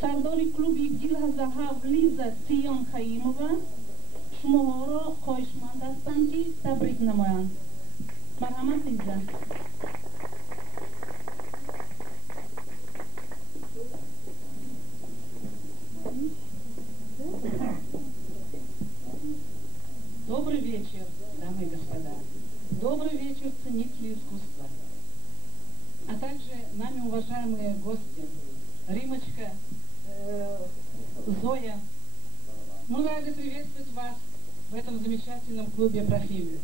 сардори клуби гилҳазаҳаб лиза сиён хаимова шумоҳоро хоҳишманд ҳастанд ки табрик намоянд. марҳамат лиза. Добрый вечер, дамы и господа. Добрый вечер, ценители искусства. А также нами уважаемые гости, Римочка, Зоя. Мы рады приветствовать вас в этом замечательном клубе «Профиль».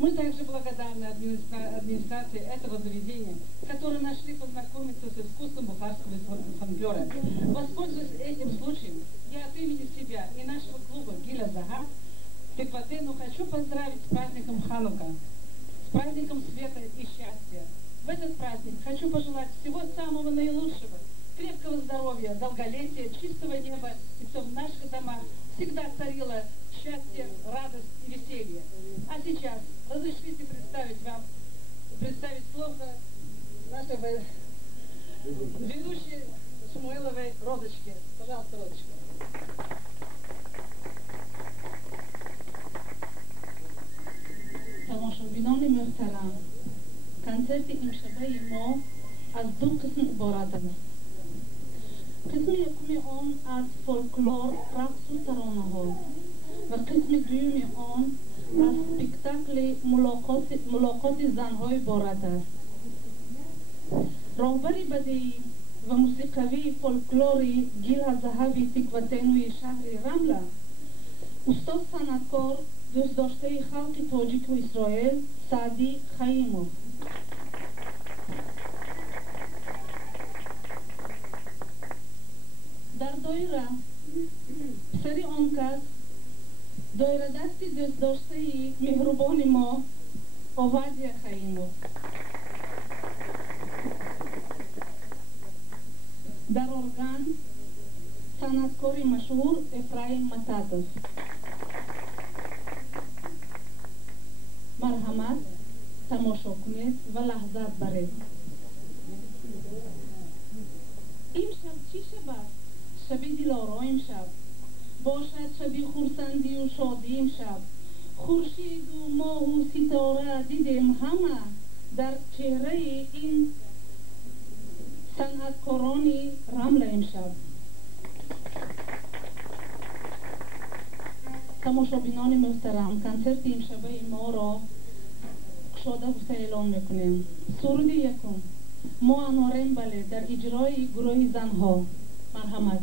Мы также благодарны администрации этого заведения, которые нашли познакомиться с искусством бухарского фольклора. Воспользуясь этим случаем, я от имени себя и нашего клуба «Гиля Зага» Тикватену хочу поздравить с праздником Ханука, с праздником света и счастья. В этот праздник хочу пожелать всего самого наилучшего, крепкого здоровья, долголетия, чистого неба, и чтобы в наших домах всегда царило счастье, радость и веселье. А сейчас разрешите представить слово нашей ведущей Шмуэловой Розочке. Пожалуйста, Розочка. тамошобинон муҳтарам, концерти имшабаи мо аз ду қисм иборат аст. қисми якуми он аз фолклор, рақсу таронаҳо ва қисми дуюми он аз спектакли мулоқоти занҳо иборат аст. роҳбари бадеӣ ва мусиқавии фолклори гилҳазаҳави тикватенуи шаҳри рамла, устод санъаткор дӯстдоштаи халқи тоҷику исроил Саъди Хаимов, дар доира писари он кас доирадасти дӯстдоштаи меҳрубони мо Овадия Хаимов, дар орган санъаткори машҳур Эфраим Мататов. марҳамат, тамошо кунед ва лаҳзат баред. имшаб чӣ шаб аст? шаби дилоро имшаб бошад, шаби хурсандию шодӣ имшаб. хуршиду моҳу ситора дидем ҳама дар чеҳраи ин санъаткорони рамла имшаб. тамошобинони муҳтарам, концерти имшабаи моро кушода гуфта эълон мекунем. суруди якум мо анорем бале дар иҷрои гурӯҳи занҳо. марҳамат.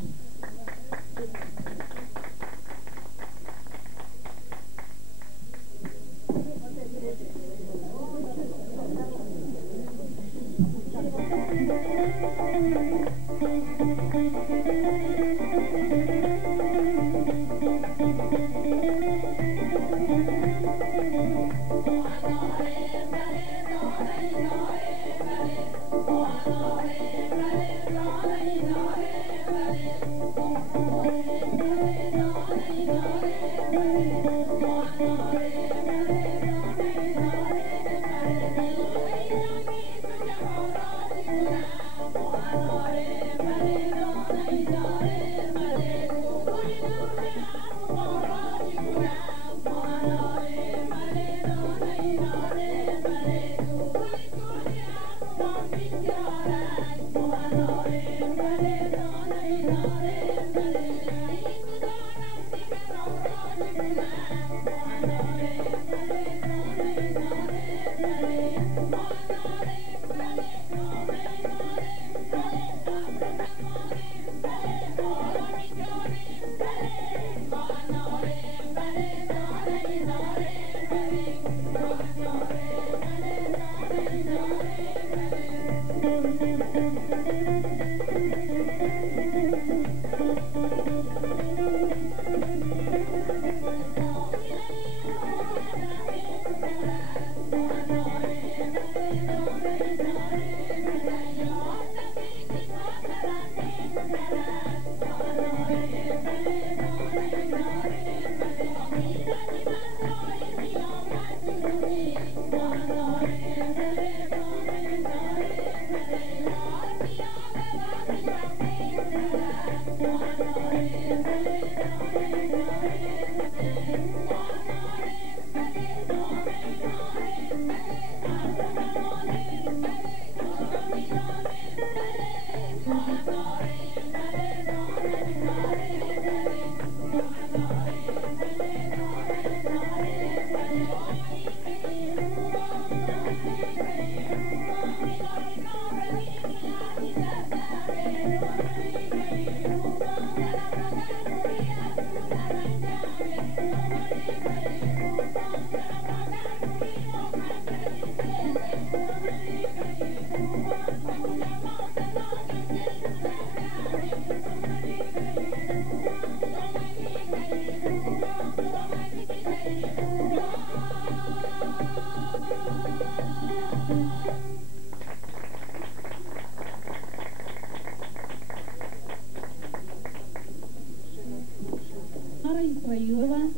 Исраилова,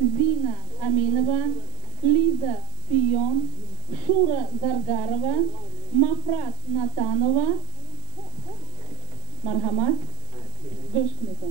Зина Аминова, Лиза Пион, Шура Заргарова, Мафрат Натанова, Мархамат, Гошкника.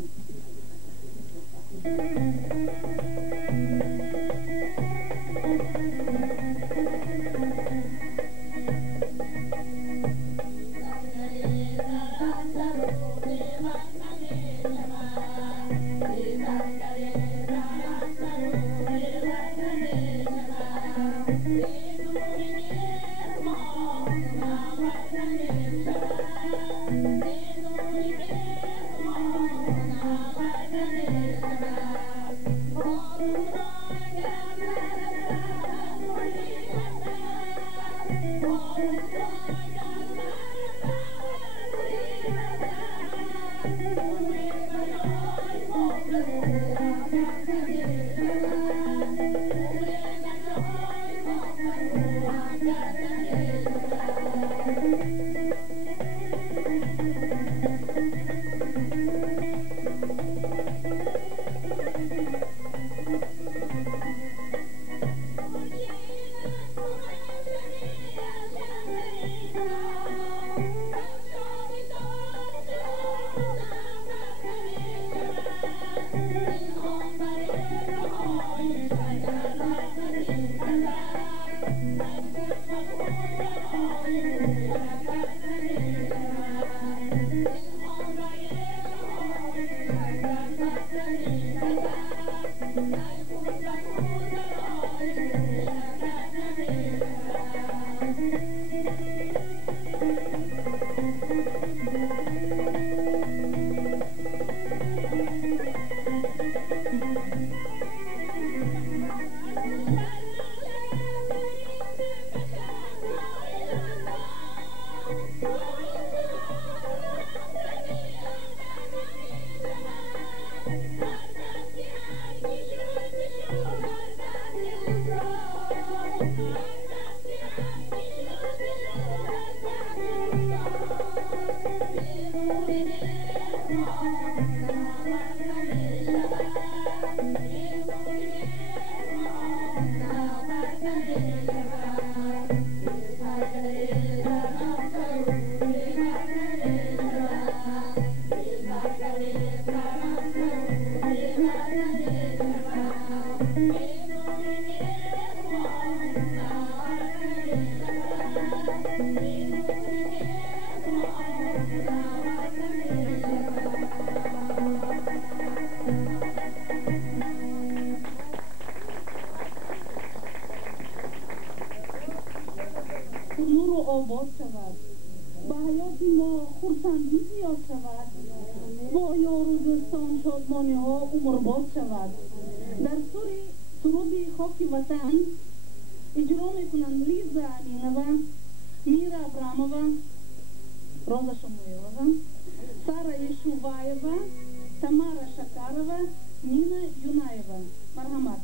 آباد شود، به حیات ما خرسندی زیاد شود، با یار و دوستان شادمانی ها عمرباد شود. در سرود خاک وطن اجرا میکنند لیزا امینова, میرا ابرامова, روزا شمویلова, سара ешуваева, тамара шакарова, нина юнаева. Мархамат.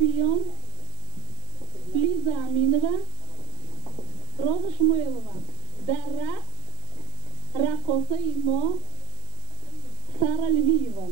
ציון, ליזה אמינова, רוזה שמואלова, דרה, רקוסה אימו, שרה לויבה.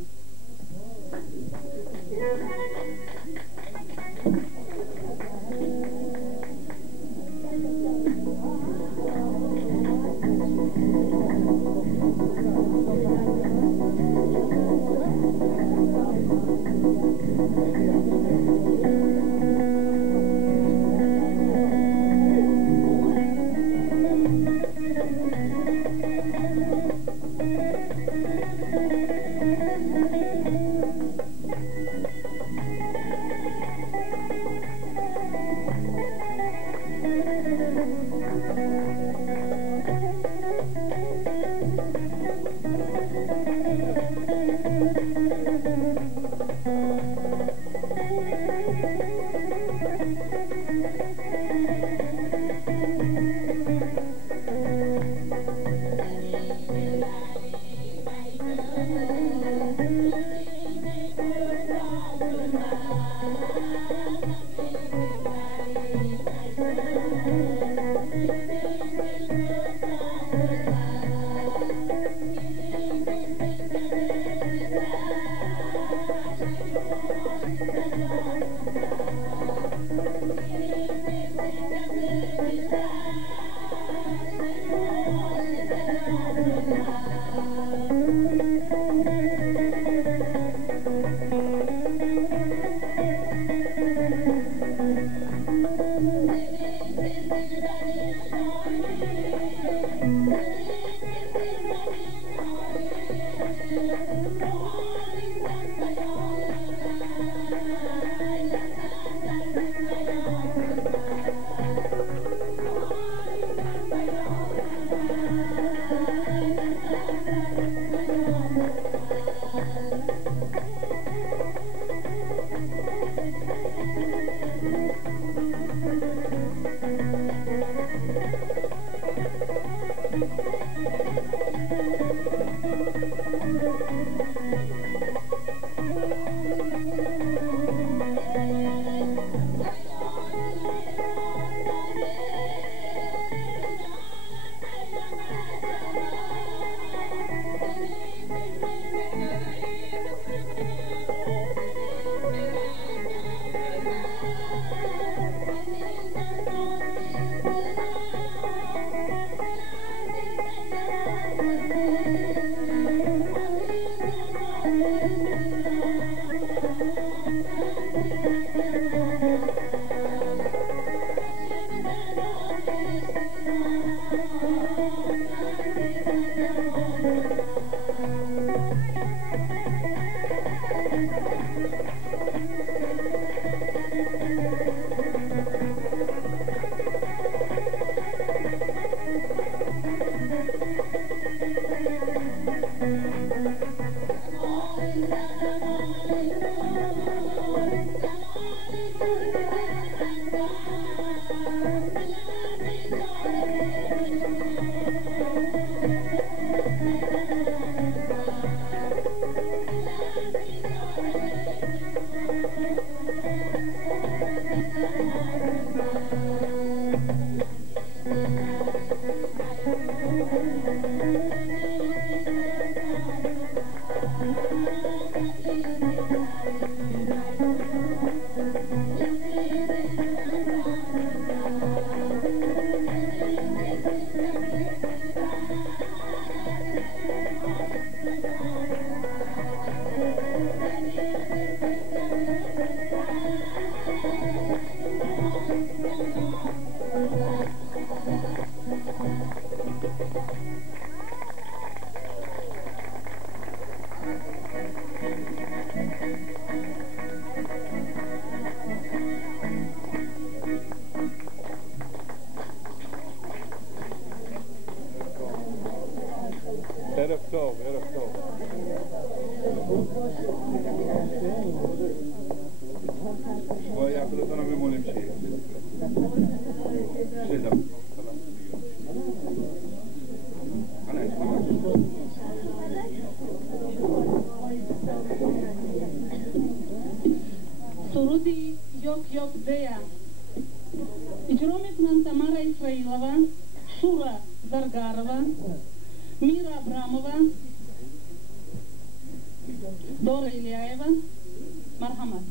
ערב טוב, ערב טוב. בואי יעקוד אותנו ממולים שיר. שדה. סרודי ijro miknan Tamara Israilova, Shura Zargarova, Mira Abramova, Dora Iliaeva, Marhamat.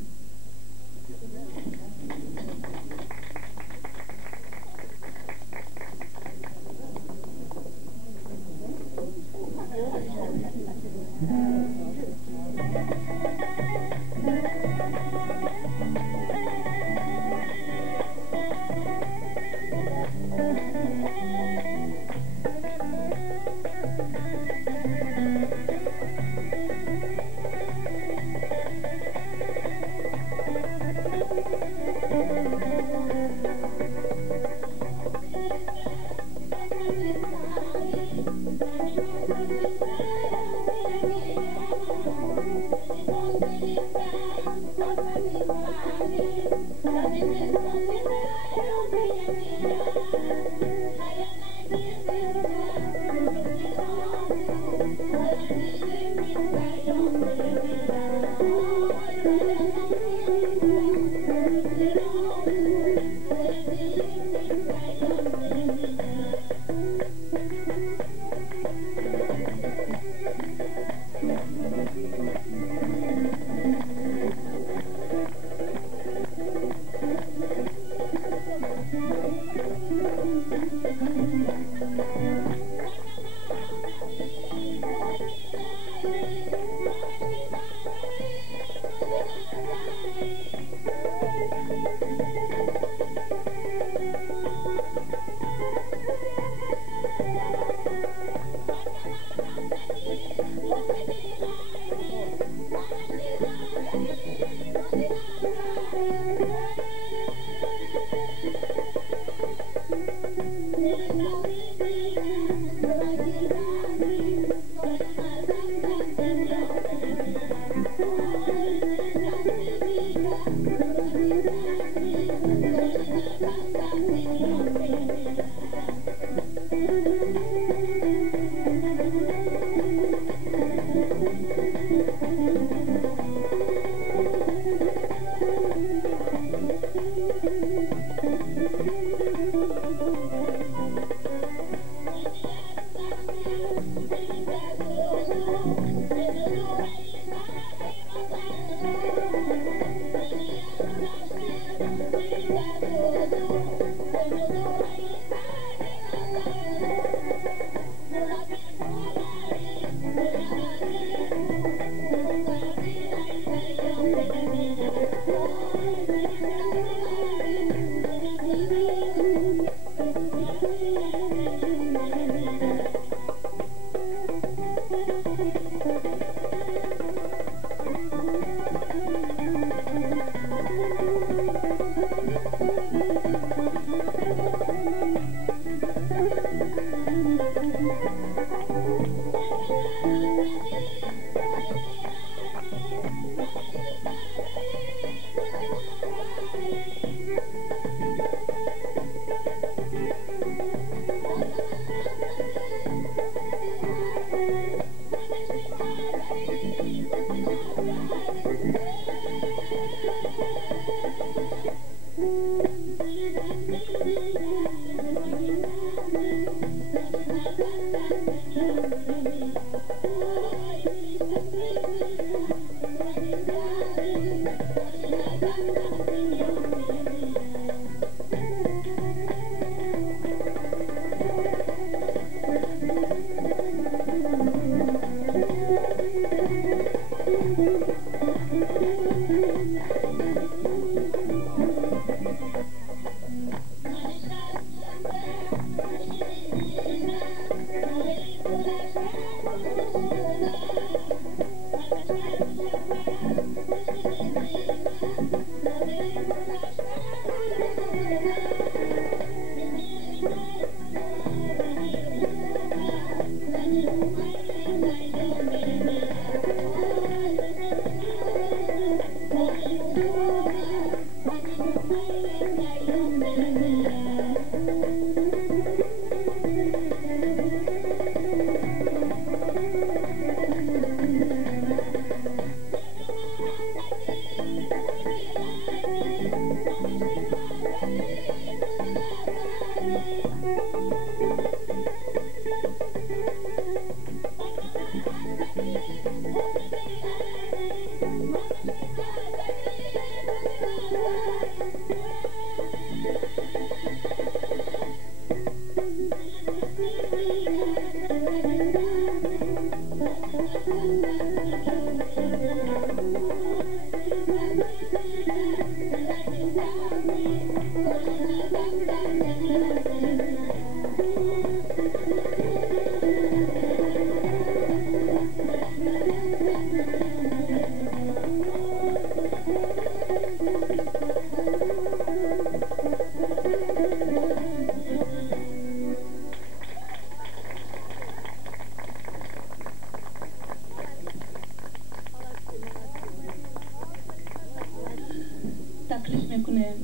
תקליף מקונן,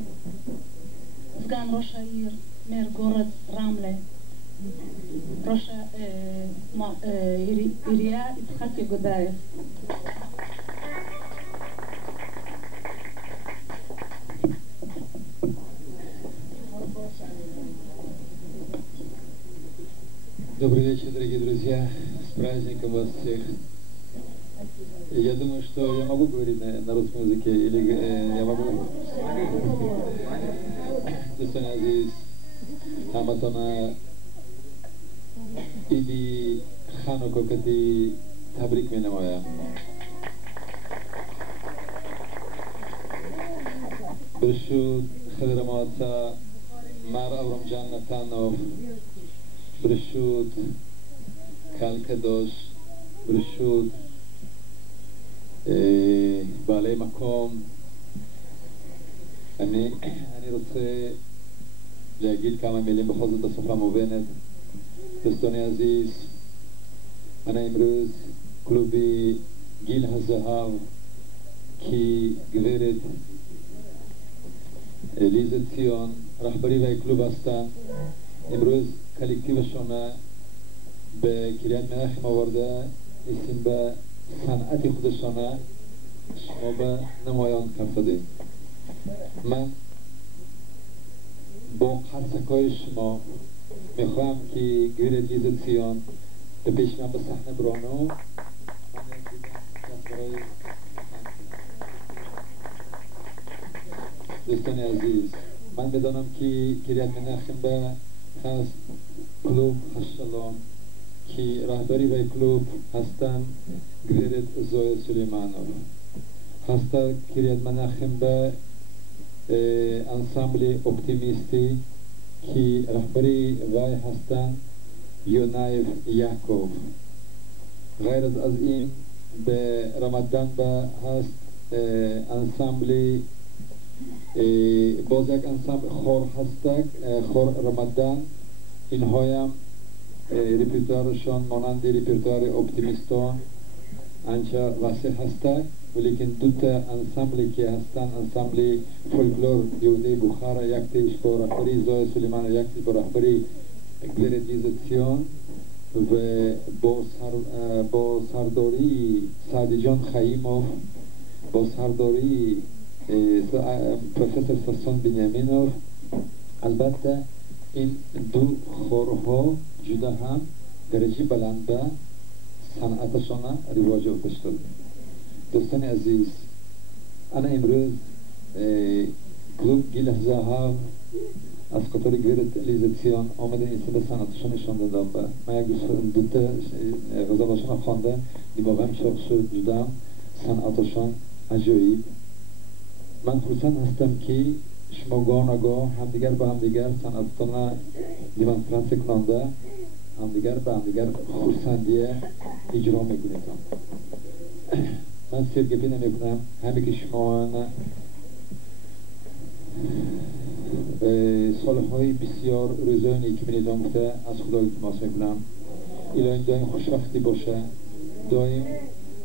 סגן ראש העיר, מאיר גורץ רמלה, ראש עירייה יצחק יגודאייב. Добрый вечер, дорогие друзья. С праздником вас всех. Я думаю, что я могу говорить на русском языке, или я могу... دوستان عزیز، همتون ایدی خانوکاکتی تبریک می نمایم. برشود خدرماتا مر اورم جنتانوف، برشود کالکدوش، برشود בעלי מקום. אני רוצה להגיד כמה מילים בכל זאת בשפה מובנת. דוסטוני עזיז, אני אמרוז קלובי גיל הזהב, כי גברת ליזה ציון, רחברי והקלוב עשתה, אמרוז קלקטיבה שונה בקריית מנחם הוורדה, ניסים בה صنعت خودشانه شما به نمایان کردید. من با قرصکای شما میخوام که گرد لیز سیان به پیش من به صحنه برانو دوستان عزیز، من بدانم که کریت منخم به هست کلوب هشتلان که رهبری و کلوب هستند گرد زوی سلیمانوف، هستند کریت منخم به انسامبل اپتیمیستی که رهبری وای هستند یونایف یعقوب. غیر از این به رمضان به هست انسامبل باز یک انسامبل خور هستند خور رمضان، اینها هم ریپرتوارشان مانند ریپرتوار اپتیمیستان انچه وسیع هستند، ولیکن دو تا انسامبلی که هستند انسامبل فولکلور یهودی بخارا، یک تیش با رهبری زوی سلیمان و یک تیش با رهبری گلرد لیزتسیون و با سرداری سعدی جان خیموف، با سرداری پروفسور ساسون بنیامینوف. البته این دو خورها جدا هم درجه بلند به صنعتشان رواج یافته شد. دوستان عزیز، انا امروز کلوب گیل زهاو از قطار گرد لیزتسیون آمدن این سه صنعتشان نشان دادم به من یک دوتا غزالشان خوانده دیماغم شاق شد جدا صنعتشان عجایب. من خرسند هستم که شما گاه همدیگر به همدیگر صنعتتان دیمانسترانس کننده همدیگر به همدیگر خرسندی اجرا میکنید. من سرگپی نمیکنم، همه که شما سالهای بسیار روزای نیکی می‌نیدم گفته از خدا التماس میکنم الهی دایم خوشبختی باشه،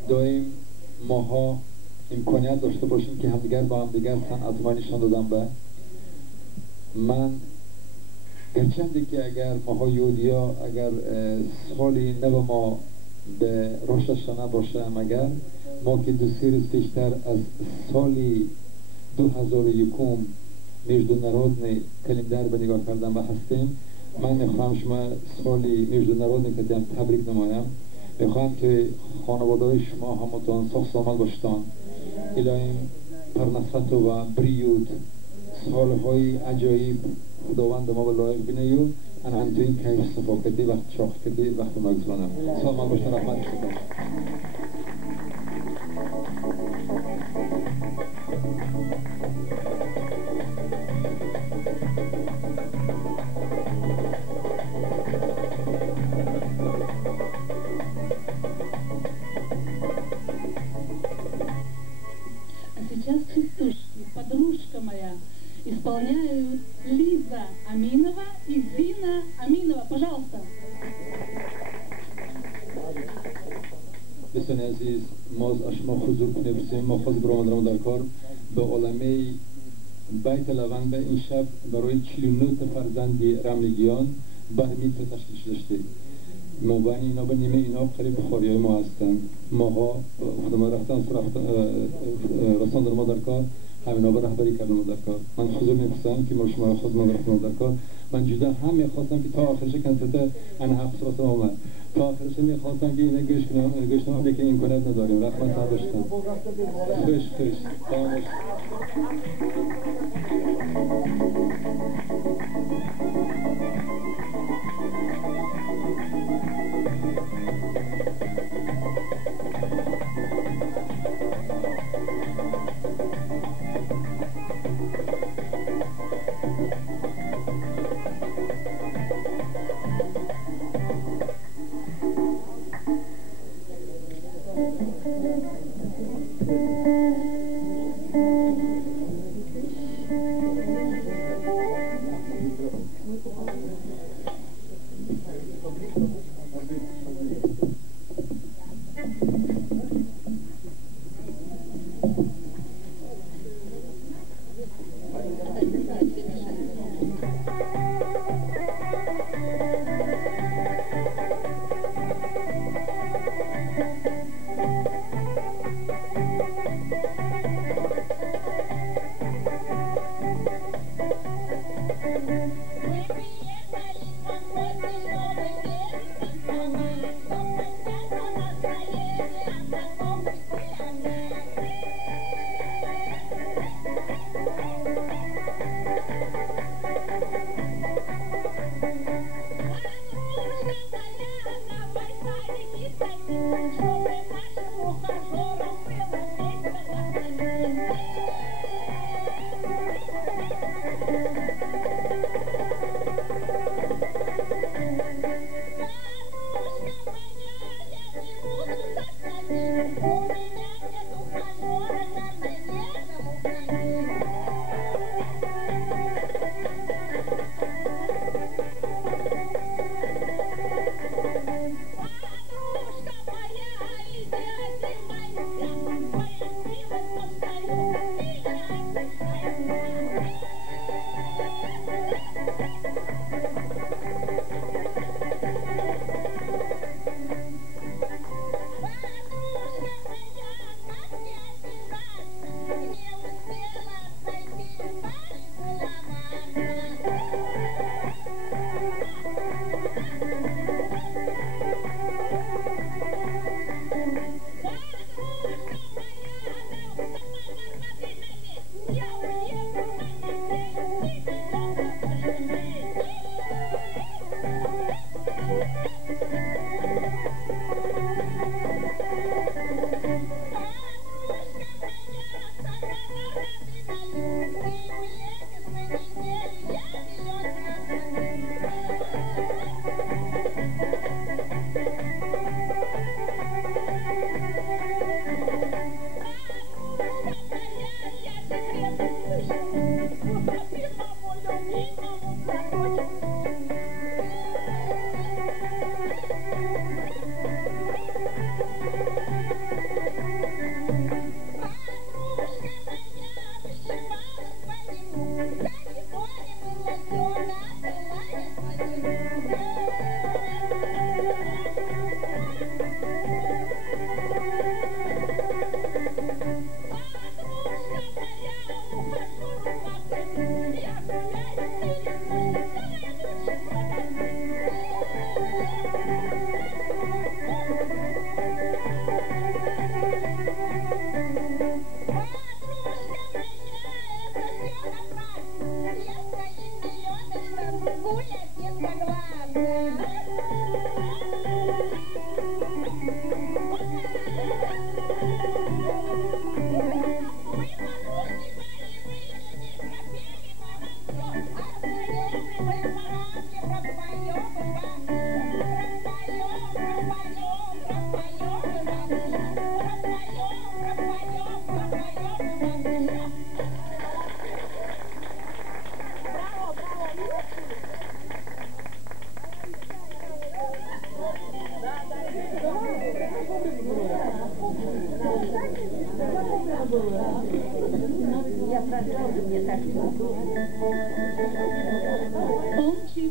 دایم ماها امکانیت داشته باشیم که همدیگر با همدیگر صنعت ما نشان دادن به من گرچنده که اگر ماها یهودیا اگر سالی نو ما به روششانه باشه، مگر ما که 2 روز پیشتر از سالی 2001 международный календарь به نگاه کردن و هستیم. من میخوام شما سالی международный کدیم تبریک نمایم. میخوام که خانواده شما همتون سخت سلامت باشتان. الهی پرنصرت و بریود سالهای عجایب خداوند ما به لایق بینیو انا هم تو این کیف صفا کردی وقت شاخ کردی وقت مگذرانم. سلامت باشتن، رحمت شکر. Аминова и Зина Аминова. Пожалуйста. دوستان عزیز، ما از شما حضور کنیم. ما خواست برآمدیم در کار به عالمه بیت لوند به این شب برای 49 فرزند رملگیان برمیت تشکیل شده. موبانی اینا به نیمه اینا قریب بخاری ما هستند. ماها خودمان رفتن رسان در ما در کار همینا به رهبری کردن ما در کار. من حضور می‌پرسم که ما شما خود ما رفتن در کار. من جدا هم می‌خواستم که تا آخرش کنسرت انا حق رسان اومد. تا آخرش می‌خواستم که اینه گوش کنم که این کنه نداریم. رحمت داشتم. خوش خاموش.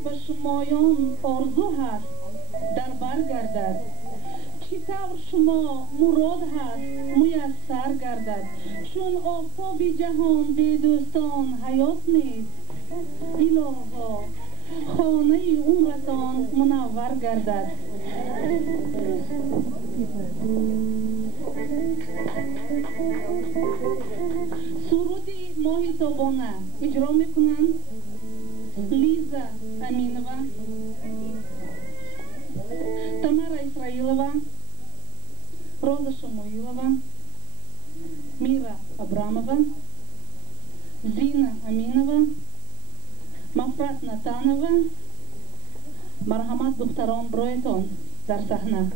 به شمایان آرزو هست در بر گردد چی طور شما مراد هست میسر گردد چون آفتاب جهان بی دوستان حیات نیست الها خانه عمرتان منور گردد سرودی ماهی تابانه اجرا میکنند لیزا امینова, Тамара Исраилова, Роза Шамуилова, Мира Абрамова, Зина Аминова, Мафрат Натанова, Мархамат духтарон Броетон дар сахна.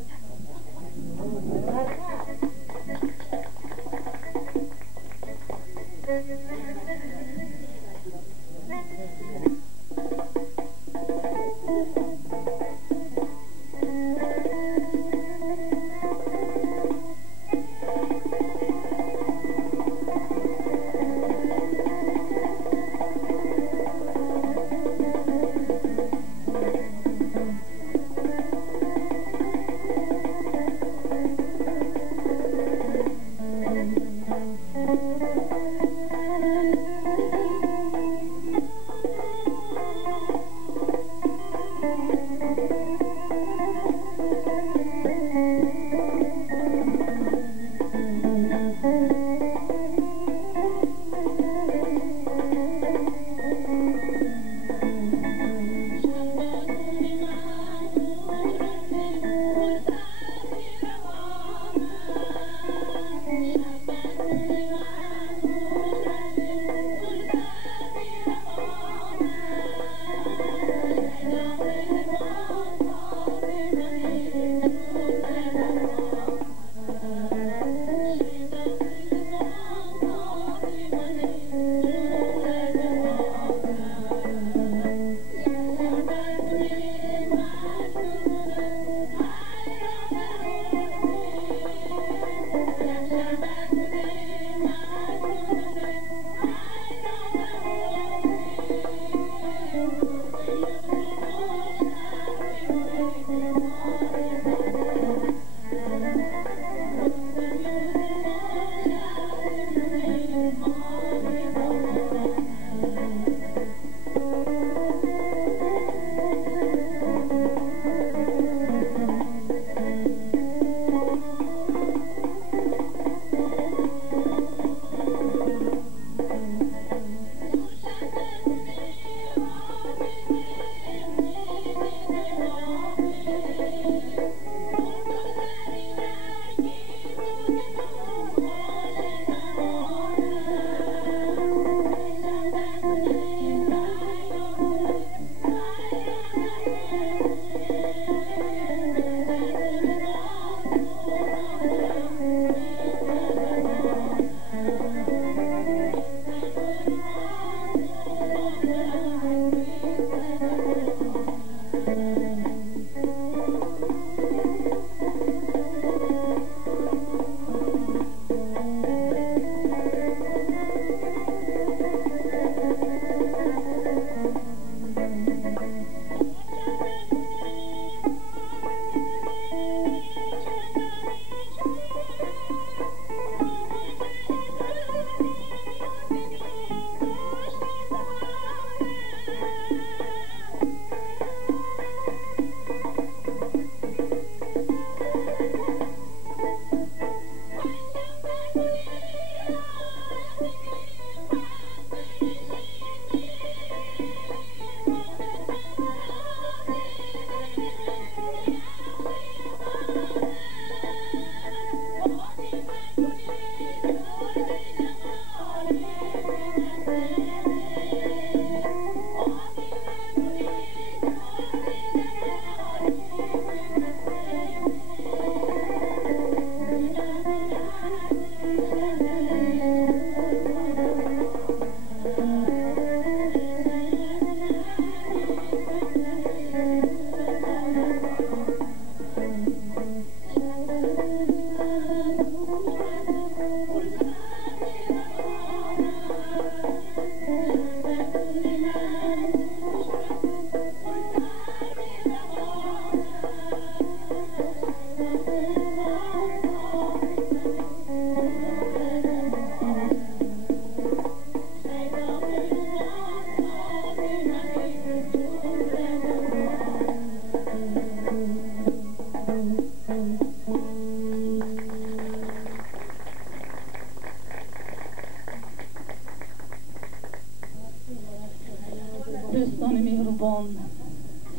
مهربان،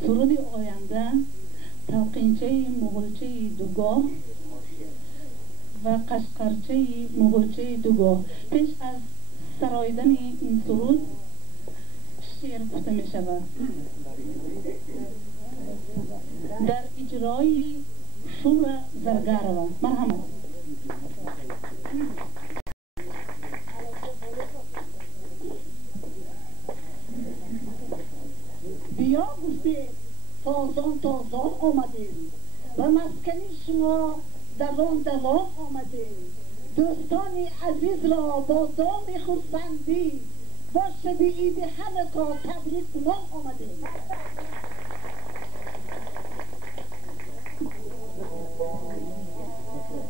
سرود آینده تلقینچه مغلچه دوگاه و قشقرچه مغلچه دوگاه. پیش از سرایدن این سرود شعر گفته می شود در اجرای شور زرگرова. مرحمت. بیا گفته تازان تازان آمدیم و مسکن شما دوان آمدیم. دوستان عزیز را با دام خرسندی با شب عید حنکا تبریک کنان آمدیم.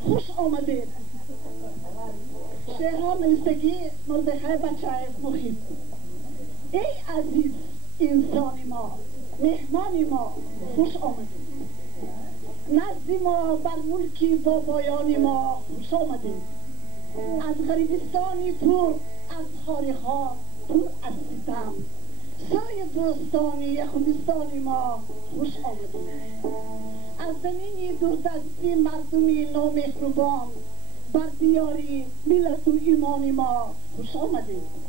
خوش آمدید. شهرام استگی مردخای بچه مخیب. ای عزیز انسان ما، مهمان ما، خوش آمدید. نزد ما بر ملک بابایان ما خوش آمدید. از غریبستانی پر از خاریها، پر از ستم، سوی دوستانی خوبستان ما خوش آمدید. از زمین دوردستی مردمی نامهربان بر دیاری ملت و ایمان ما خوش آمدید.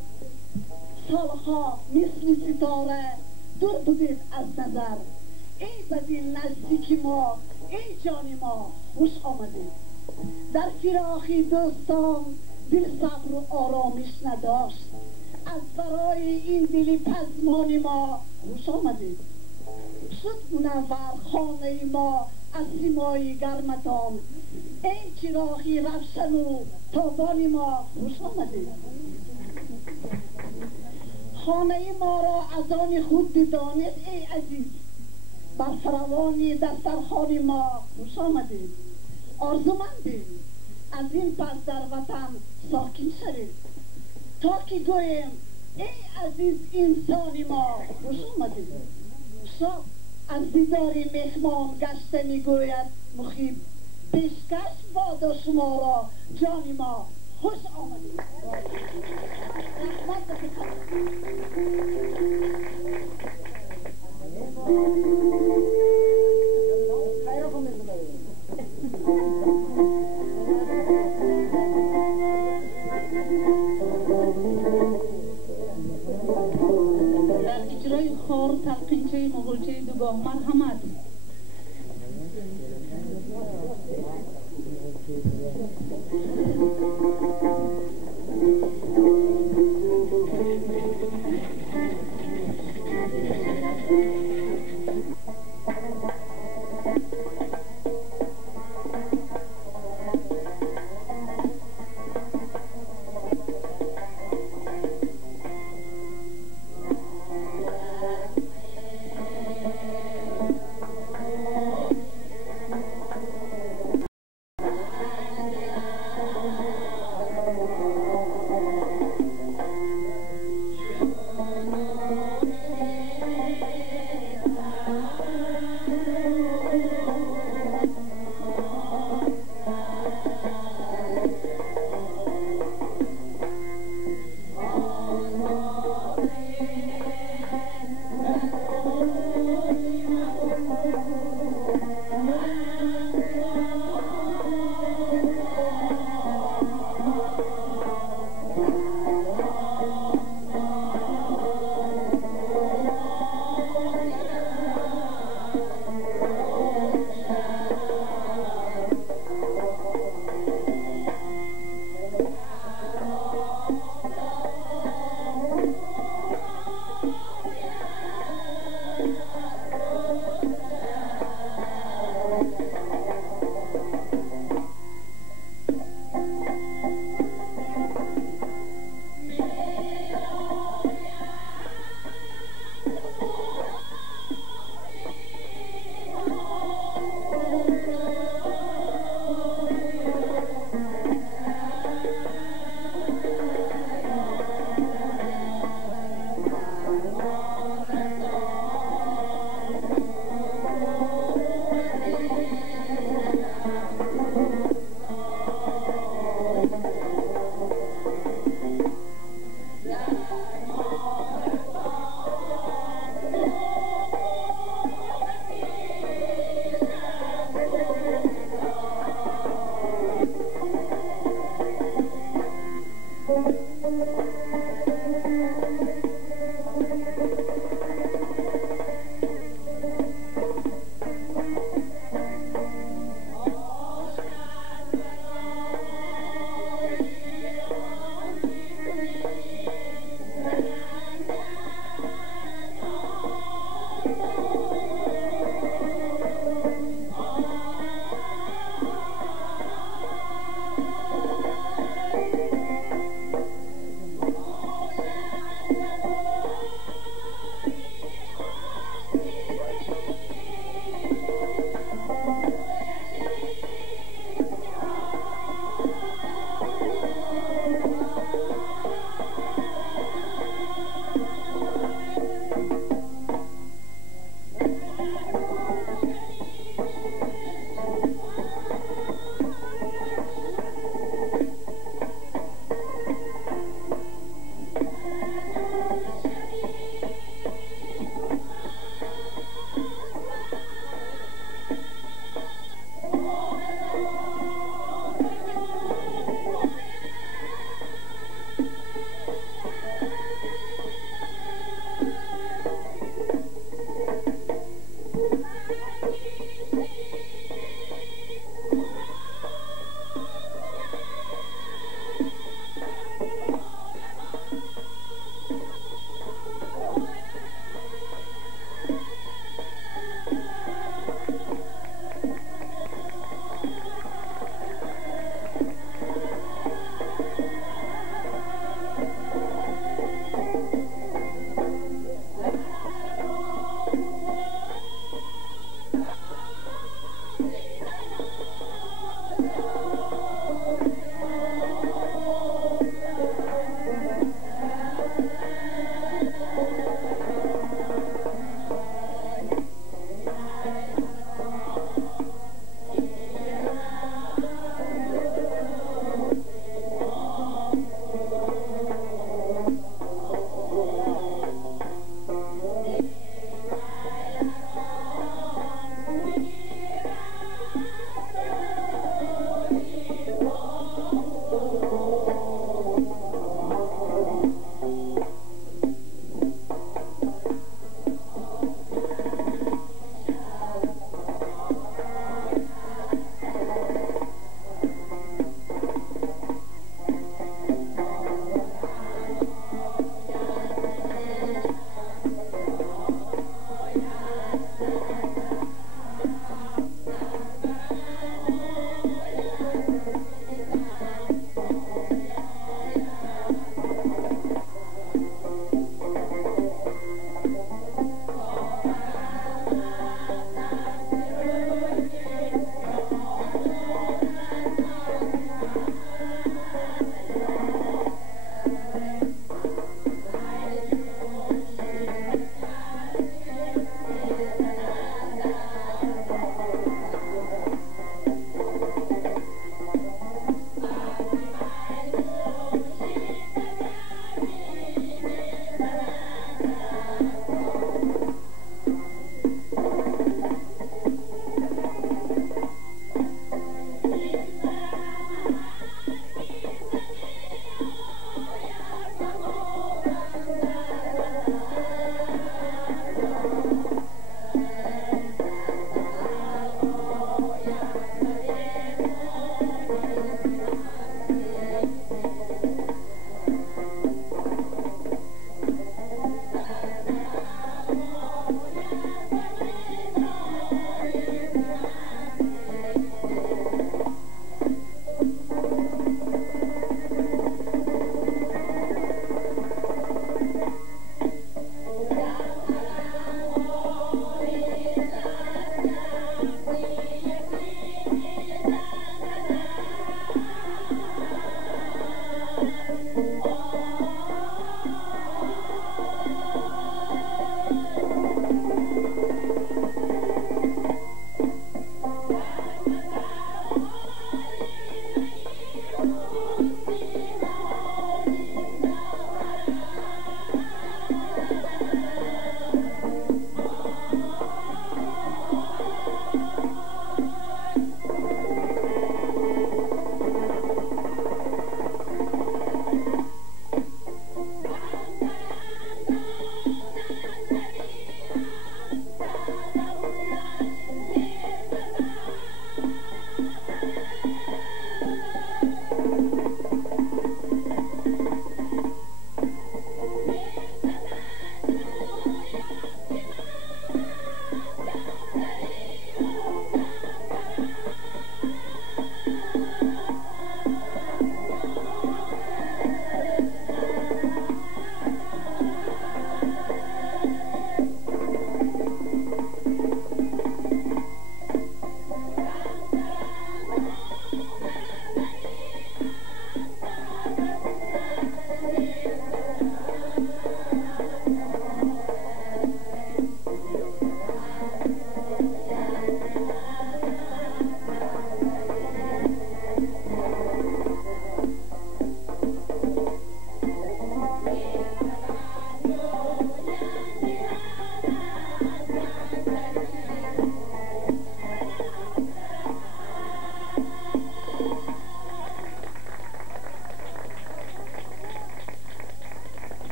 سالها مثل ستاره دور بودید از نظر، ای بدین نزدیک ما، ای جان ما خوش آمدید. در فراخی دوستان دل صبر و آرامش نداشت، از برای این دل پزمان ما خوش آمدید. شد منور خانه ما از سیمای گرمتان، ای چراغی روشن و تابان ما خوش آمدید. خانه ما را از آن خود بدانید ای عزیز، بر فروانی دسترخوان ما خوش آمدید. آرزومندیم از این پس در وطن ساکن شوید تا که گویم ای عزیز انسان ما خوش آمدید. شب از دیدار مهمان گشته میگوید مخیب، پیشکش بادا شما را جان ما خوش آمدید. رحمت در اجرای خور تلقینچه مغلچه دوگاه. مرحمت.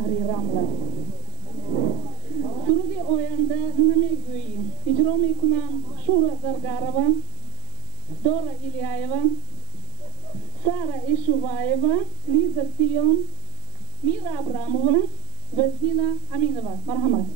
شهری رمله. سرود آینده نمیگوییم. اجرا میکنم شورا زرگارова، دورا ایلیایeva، سارا ایشوبایeva، لیزا تیون، میرا ابرامова و زینا امینова. مرحمت.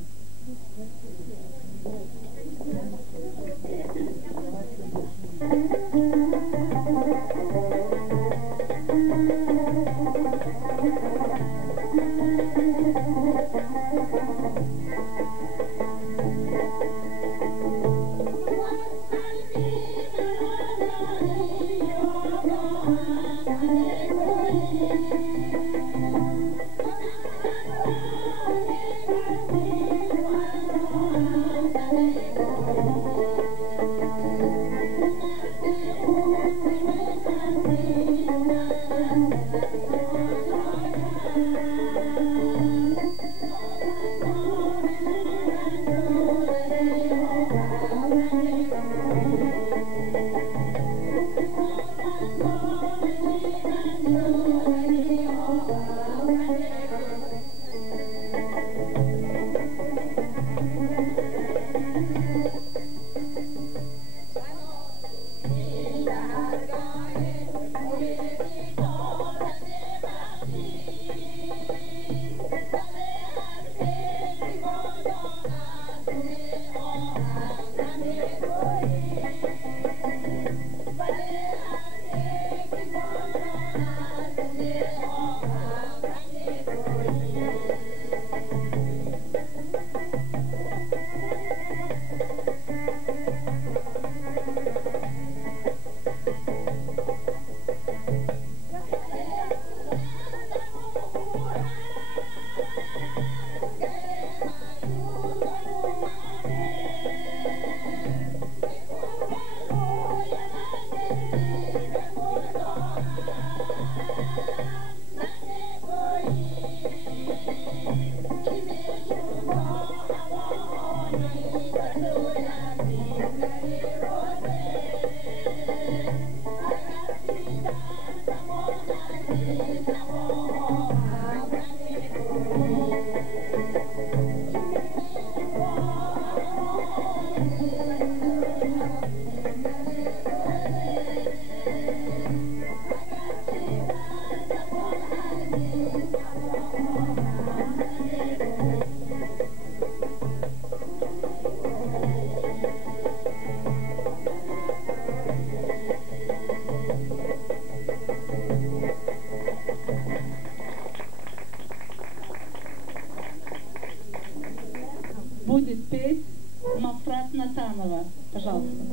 Будет петь Мафрат Натанова. Пожалуйста.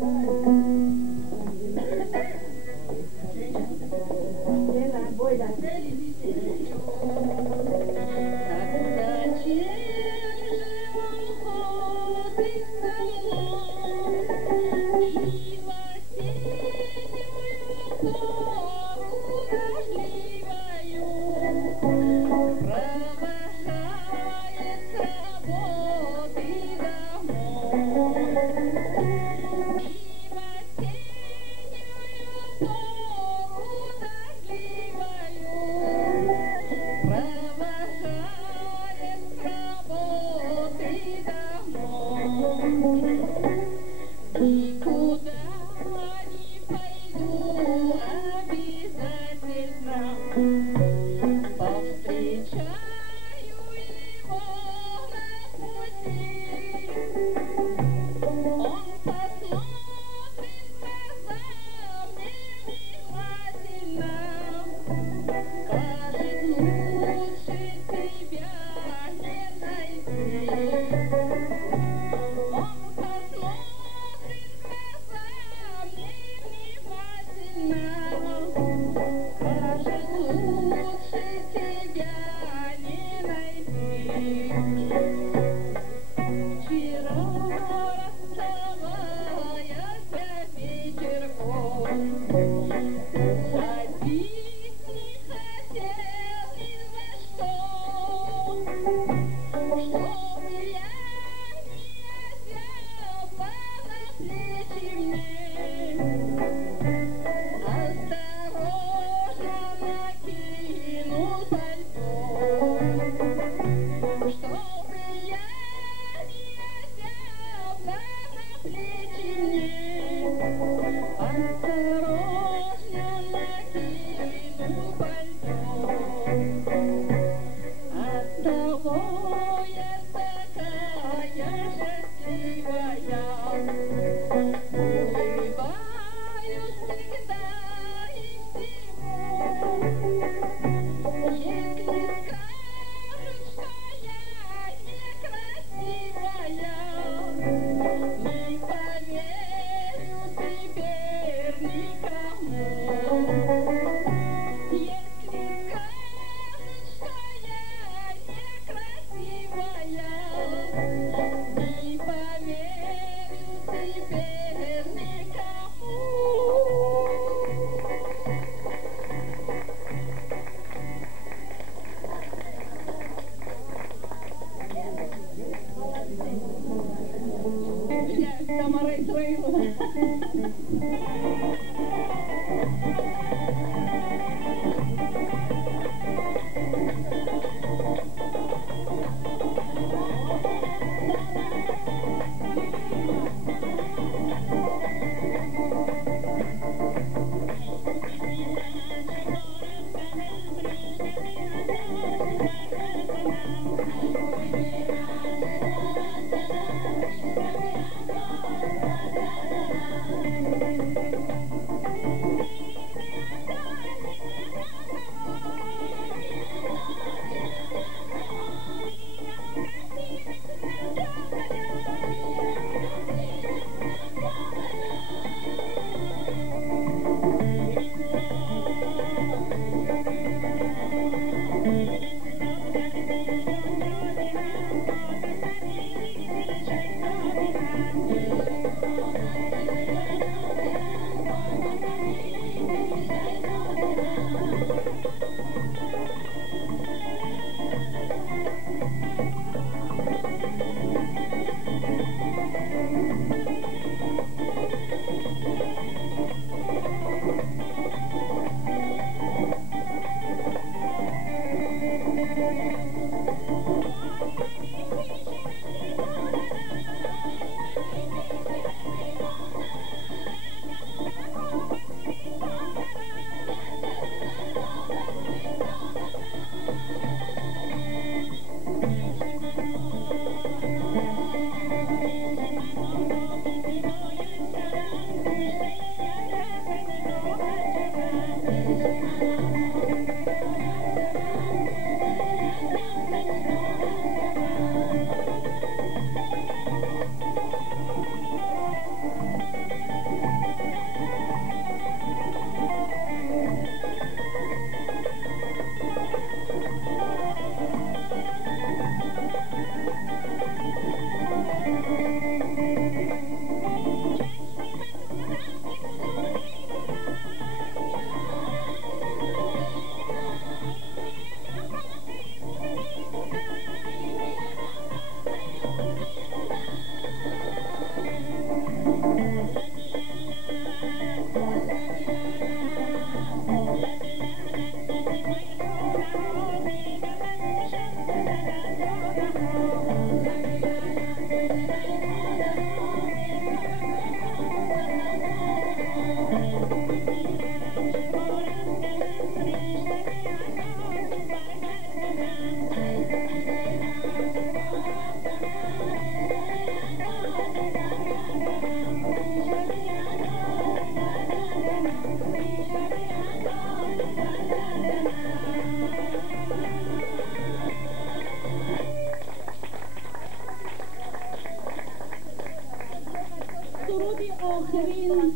آخرین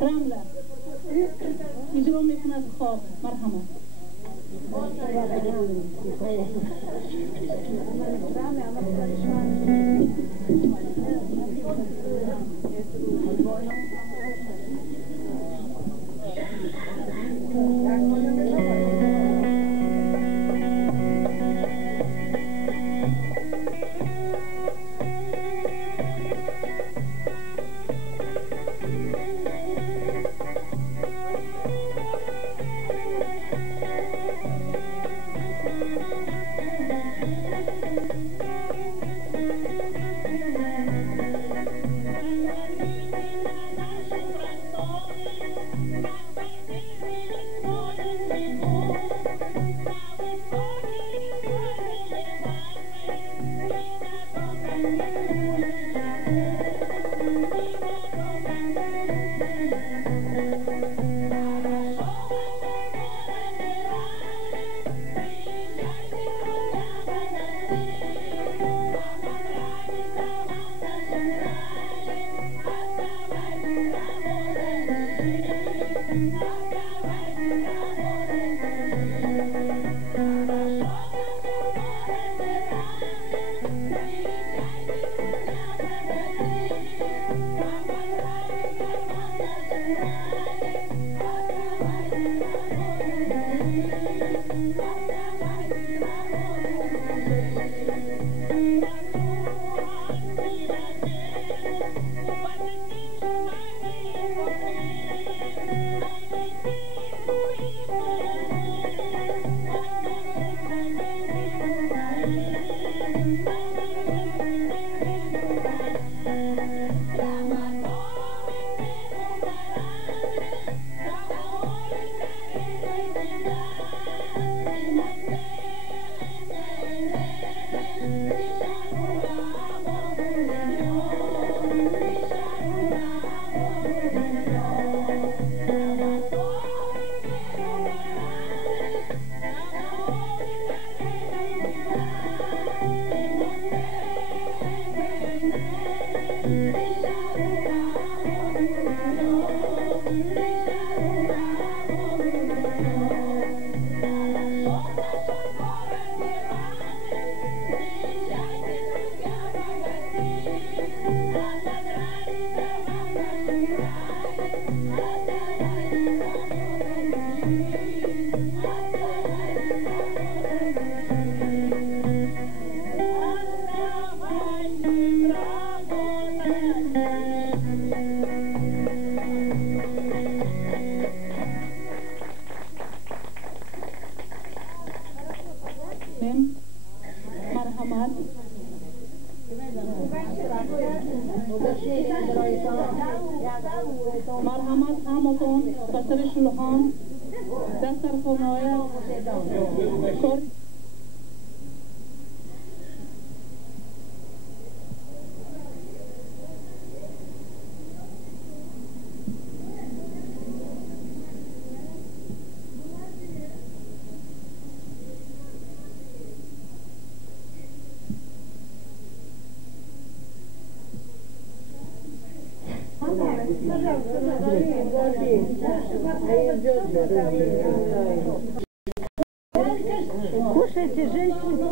رمله اجرا میکند خواب. مرحمت. مرحمت همتون به سر شلوغان دسترخوان‌های کار Кушайте, женщины.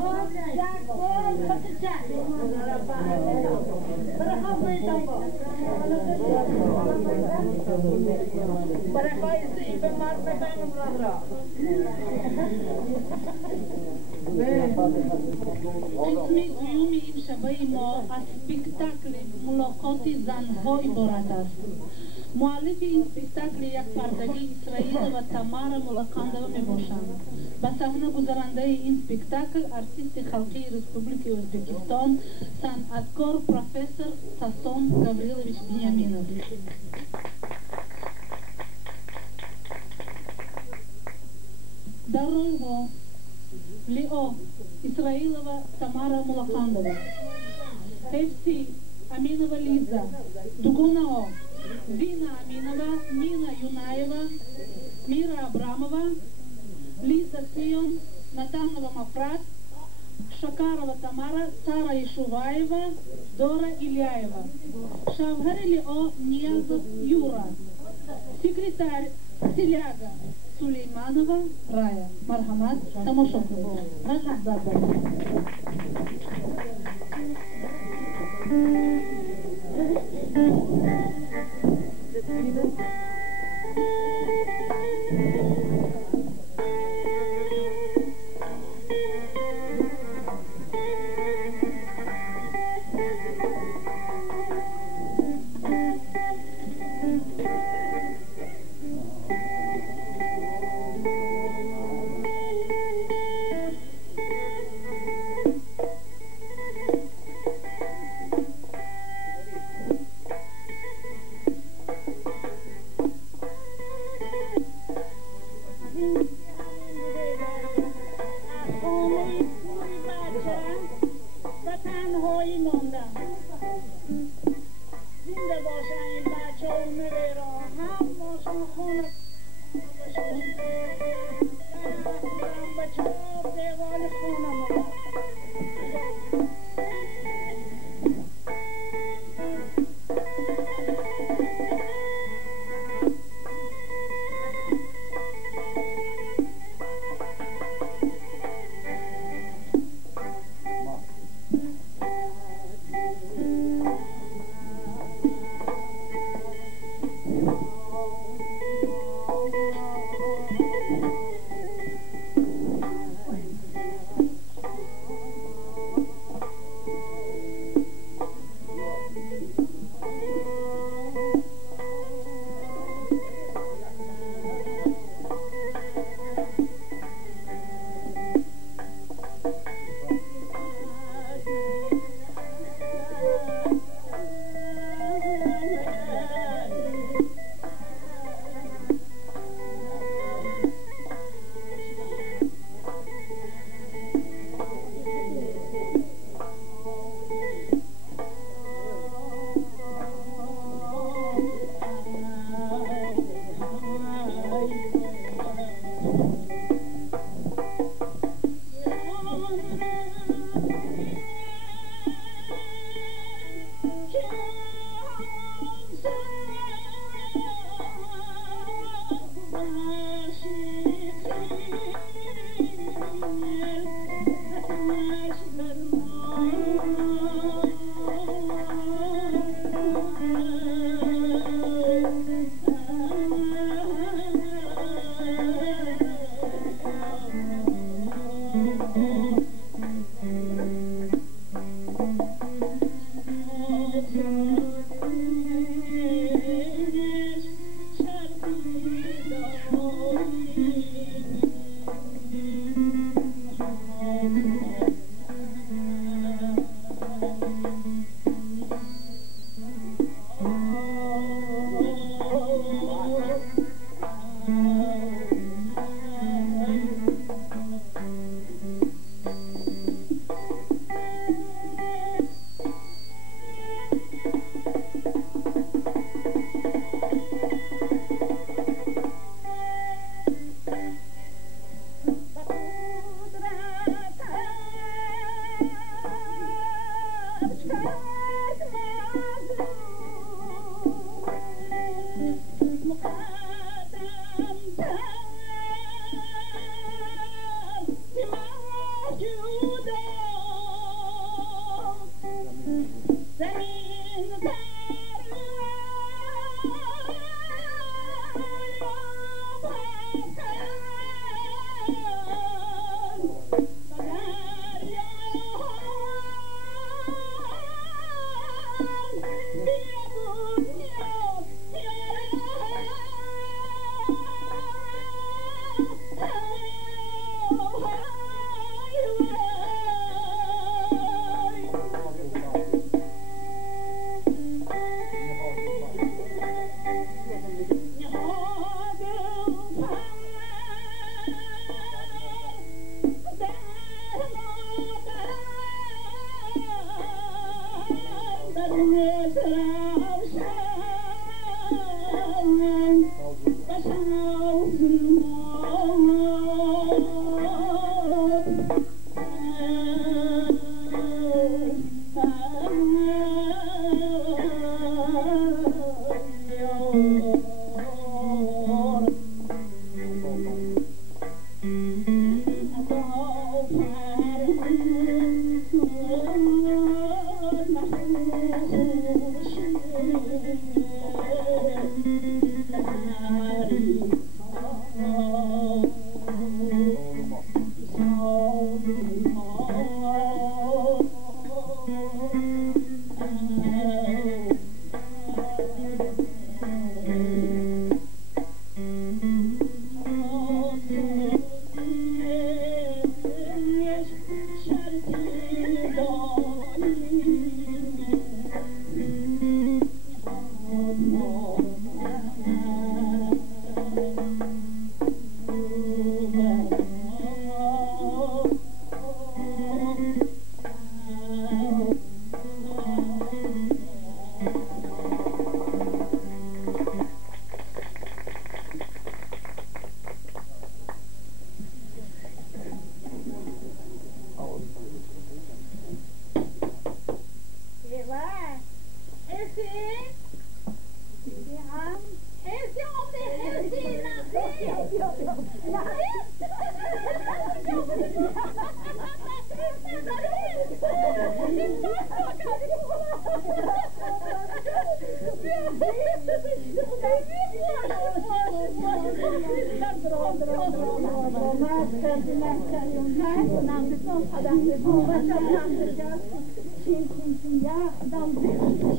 قسم دوم این شبه ما از سپیکتاکل ملاقات زنها عبارت است. مؤلف این سپیکتاکل یک پردگی اسرائیل و تمارا ملاقاندوه می باشند. به صحنه گذرانده این سپیکتاکل ارتیست خلقی ریسپوبلیک ازبکستان صنعتکار پروفسور ساسون گاوریلویچ بنیامینوف. در رول‌ها لیو اسرائیلова Тамара Мулакандова, FC Аминова Лиза, Дугунао, Зина Аминова, Нина Юнаева, Мира Абрамова, Лиза Цион, Натанова Мафрат, Шакарова Тамара, Сара Ишуваева, Дора Ильяева. Шавгар Лио Ниязов Юра, секретарь Селяга Сулейманова Рая. Мархамат Тамошокова.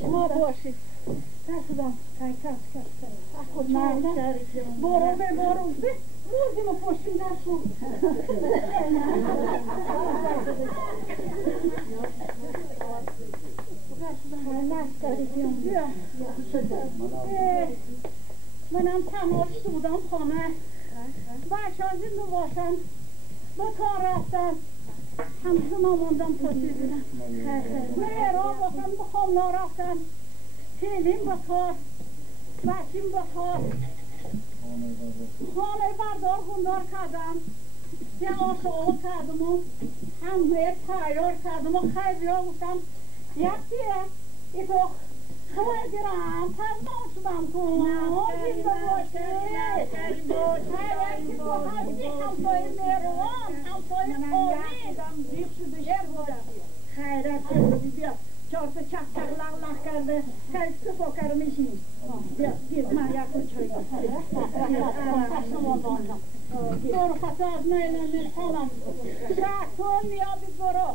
شما باشید کسدم کس برو روزی ما پشتیم نشون منم تماش بودم خانه بچه ها زنده باشن با کار رفتن همشون آموندم تا چی بودم مهرا باشن با خامنا رفتن خیلیم با کار بچیم با کار خانه بردار خوندار کردم یه آشغال کردم و همه تیار کردم و خیلی ها بودم یکیه ای تو خواهی گرم پرداشتم کن زنده باشه یکی تو هستی همسای مروان همسای آمین خیرت شده بیا چهار تا چک لغ کرده که استفا کرده میشینی بیا من یک چایی برو خطا از میل خانم شکل میابی برو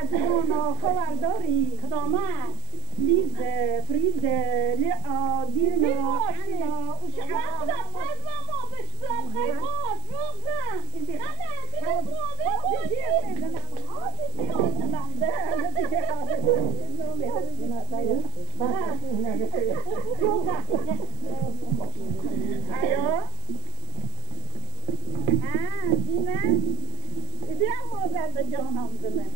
از اون خبرداری کدامه لیز فریز دیرنا انا اوشه نبودم پس و ما بشتم خیلی باش روزم Alo? Dine? Bia موزد جانم دونه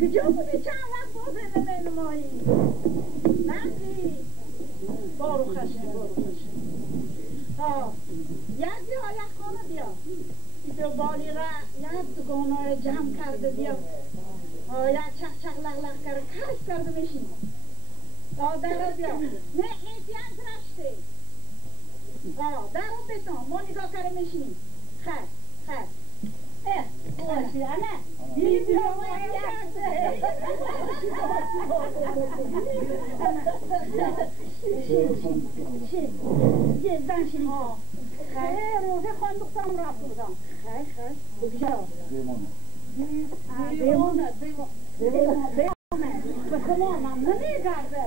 کجا بودی چند وقت موزد نمایی؟ نمدی؟ بارو خشم یک بیا یک خانه بیا بیا بالی را یک دگانه جمع کرده بیا یک چک لغ کرده کش کرده میشین در بیا نه ایتیان رشته در بتون ما نگاه کرده میشین خیر باشی انه بی بیا و یک دنشین خیر روزه خواندختم رفت بودم خیر بگذار دیمونه به کمانم نمیگرده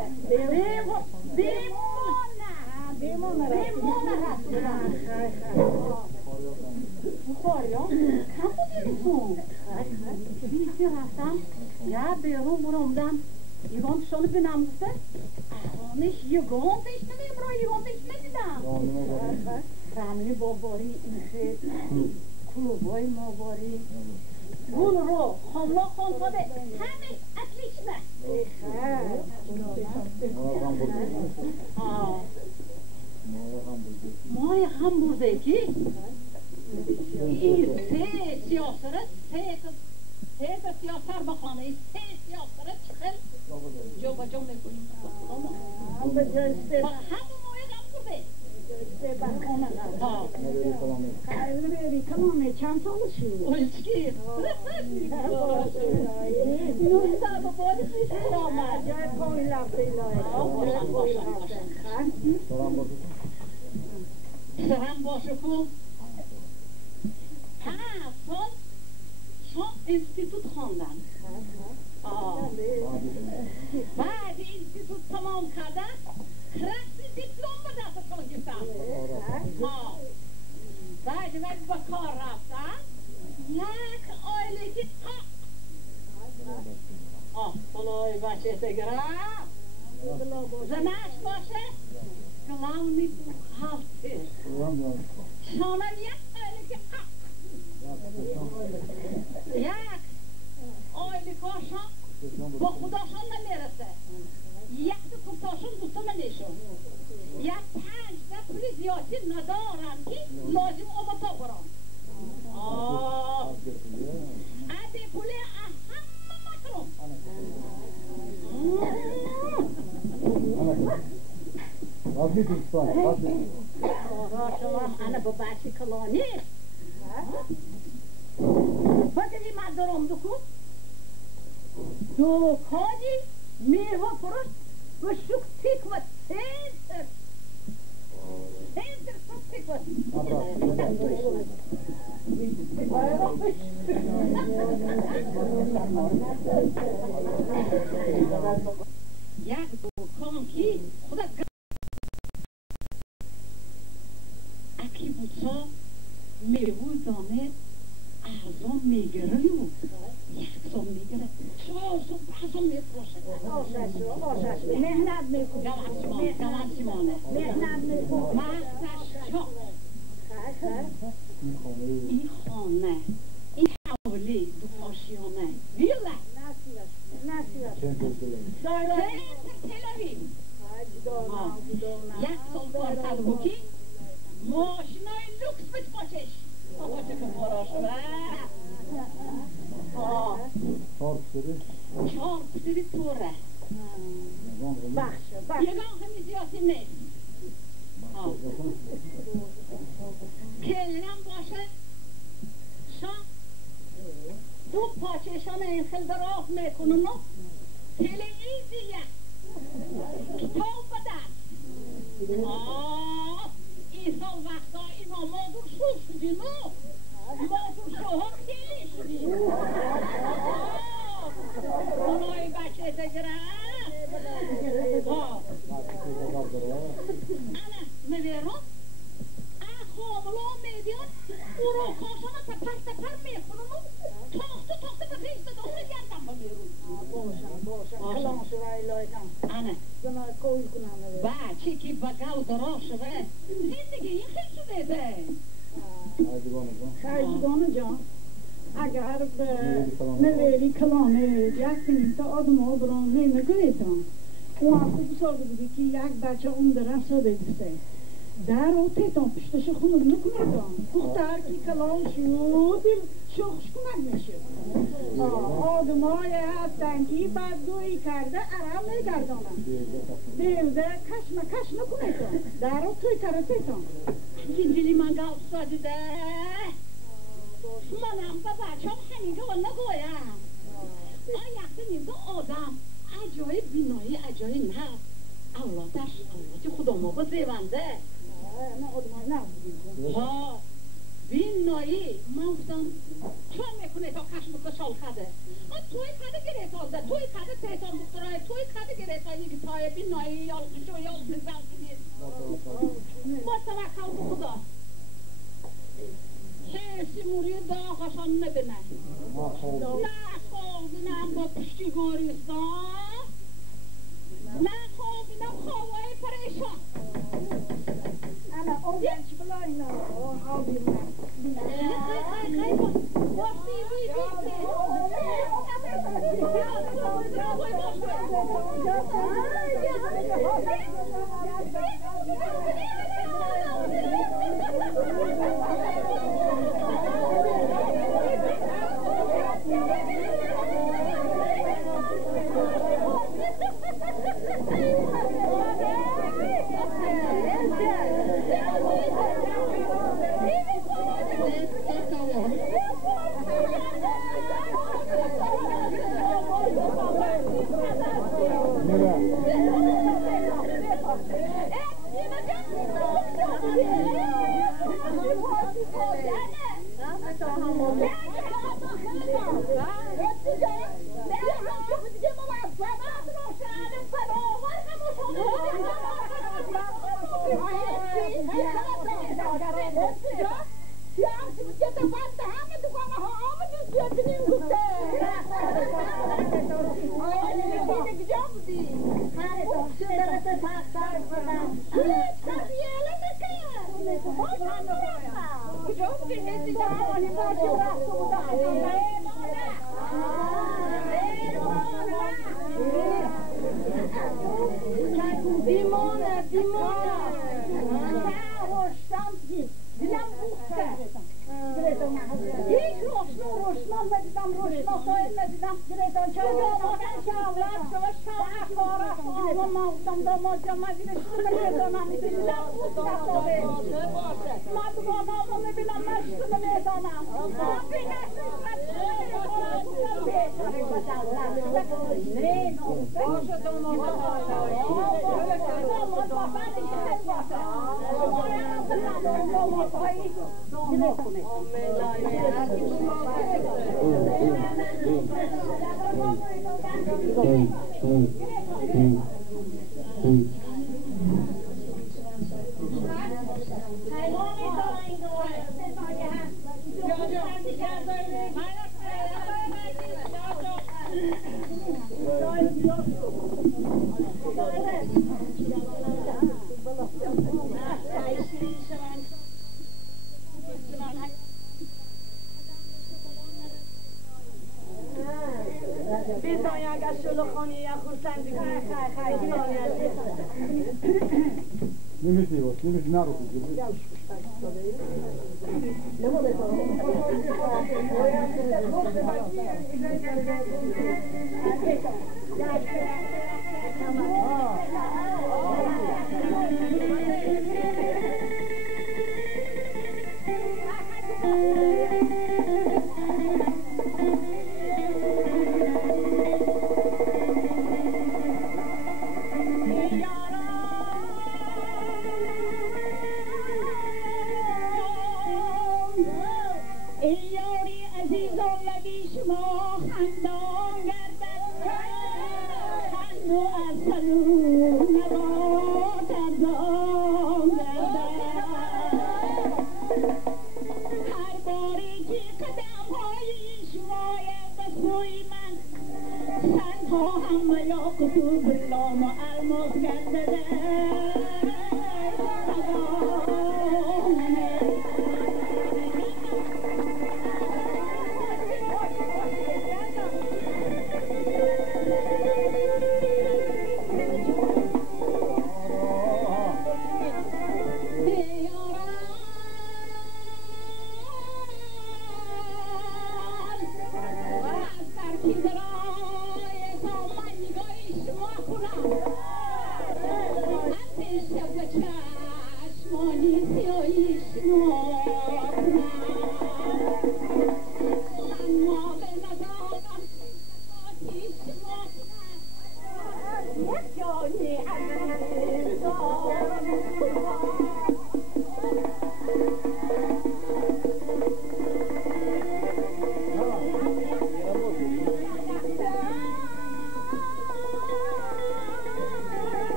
دیمونه رفت بودم بخوری ها کم بودی بخون بیسی رفتم یا بیرون برومدم یگان شانه بینم گفته آخانش یگان تشتنیم را یگان تشتنیدم رملی باباری این خیلی کلوبای ماباری گل رو خاملا خان خواده همه اکلیشنه مای همبردگی این سه سیاسره سه سیاسر بخانه سه سیاسره چخل جو با جو میکنیم همون مای همبرده بری کلامه چند سال شد اوشکی نوی سال با باری سیشت آمد جای کوی لفته سرم باشه کن سال شما انستیتوت خواندن بعد انستیتوت تمام کردن رسمی دیپلم به دستشان گفتم بعد وقت با کار رفتن یک آیله که خلای باشه بگرم زنش باشه کلامی تو خالته شانم یک آیله که یک آیله کاشان با خداشان نمیرسه یک دو کفتاشون دوستا منیشون یک 5 پولی زیادی ندارم که لازم آبا تا برام عده پولی همه مکرم رازی دوستان راشوام انا با بچه کلانی بگیری من دارم دکانی میوه فروش و شک تیک و سنتر یک دوکان کی خدا اکی بوچا میوه دانه ارزان میگره یو یک سام میگره 4 سام 5 سام میفروشه آشش مهنت میکنه گوان سیمانه مهنت میکنه مغزش چاق این خانه این حوالی دو آشیانه ویله نسیرش تلویز یک سال کار کرده بکی ماشینای لوکس بید باشش آقا چه که بارا شده چهار پسری توره یگان همی زیادی نیست کلنم باشه شان دو پاچشان این خیل در آف میکنن تلویزیه کتاب بده این سال وقتا اینا مادر شو شدی نو مادر شوها خیلی شدی اونای بچه تگره انا میبیرم خاملا میبین او رو کاشانه تپر میکنم تاخته پپیست داشته گردم با میرون کلام شوی لایدم انا جنا کوی کنم بچه که بگل درا شده زندگی این خیلی شده ده خیلی جان اگر به نویری کلامه یک کنیم تا آدم ها برام نمیگویتم اون هفته بساده بودی که یک بچه اون درست شده بسته در او تیتان پشتش خونم نکنم دختر که کلام شد شخش کنم میشه آدم های هستن که بدگویی کرده عرب نگردانم دیوده کش نکنه در او توی کرده تیتان زندگی من گل ساده ده منم با بچه هم همینگه و نگویم یخته نیمده آدم عجای بینایی عجای نه اولادش اولادی خدا ما با زیونده نه آدمای نه ها بینایی من گفتم چون میکنه تا کشم کشال خده توی کده گریتازه توی کده تیتان مخترای توی کده گریتایی که تای بینایی یالقشو یالقشو نیست با توکل به خدا حسی موری داغشان نبینه نه خوابینم با پشتی گوریستان نه خوابینم خوابای پریشان انا اون چی بلا اینا آبی من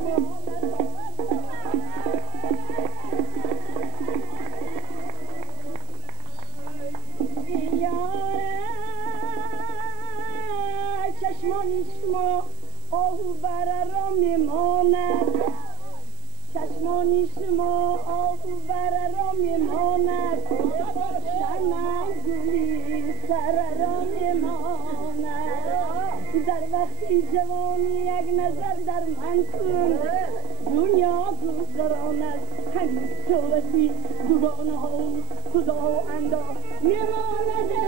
Oh, دنیا گذران است هنوز صورتی زبان ها خدا و انداز میمانده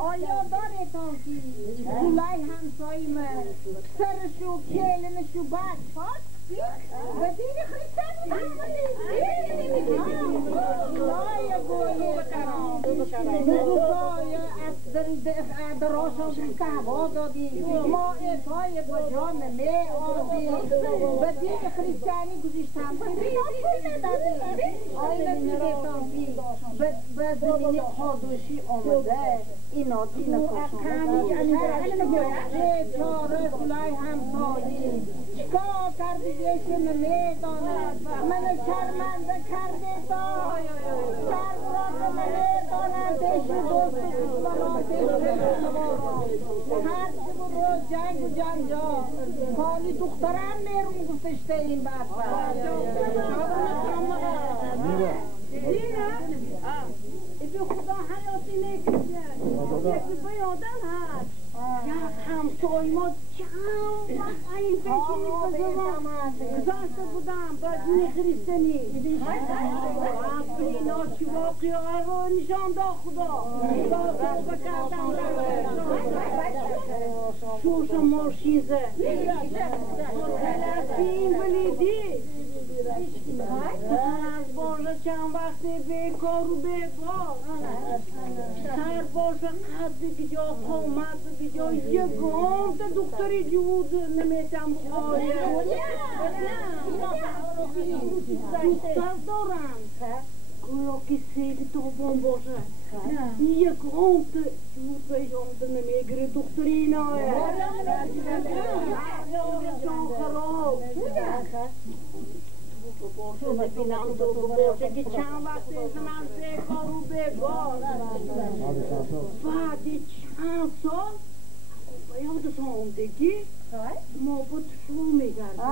آیا دارتان که جولای همسایی من سرشو کلمشو بک پاک و دین خریستانی آیا گویه بزرگای در راشان که هوا دادی ما اتای با جان می آدی و دین خریستانی گذاشتم آیا نمیدتان که به زمین خادوشی آمده اینا دین چاره خلای همسایی چکار کردیش نمیداند من شرمنده کرده تا سرورات نمیداند دش دوست دشمنات هر برو جنگ و جنجا حالی دخترم میرون گفتشته این بدبخت ایدو خدا حیاتی نکشه یکی بیادن هست یک همسای ما چند وقت این پیشینی بزرگم گذاشته بودم باید نخریستنی اینا چی واقعی رو نشان دا خدا بکردم شوش و مرشیزه این ولیدی از باشه چند وقتی بیکار و بیبار سر باشه قد که جا قومت که جا یکم تا دکتری جود نمیتم خواهی دکتر دارم گویا که سیل دوبان باشه یکم تا جود بیشم تا نمیگره دکتری ایناه جان خراب ببینم تو باشه که چند وقت من بیکار و بیبار بعد چند سال به یاد سامدگی ما بود شروع میگردیم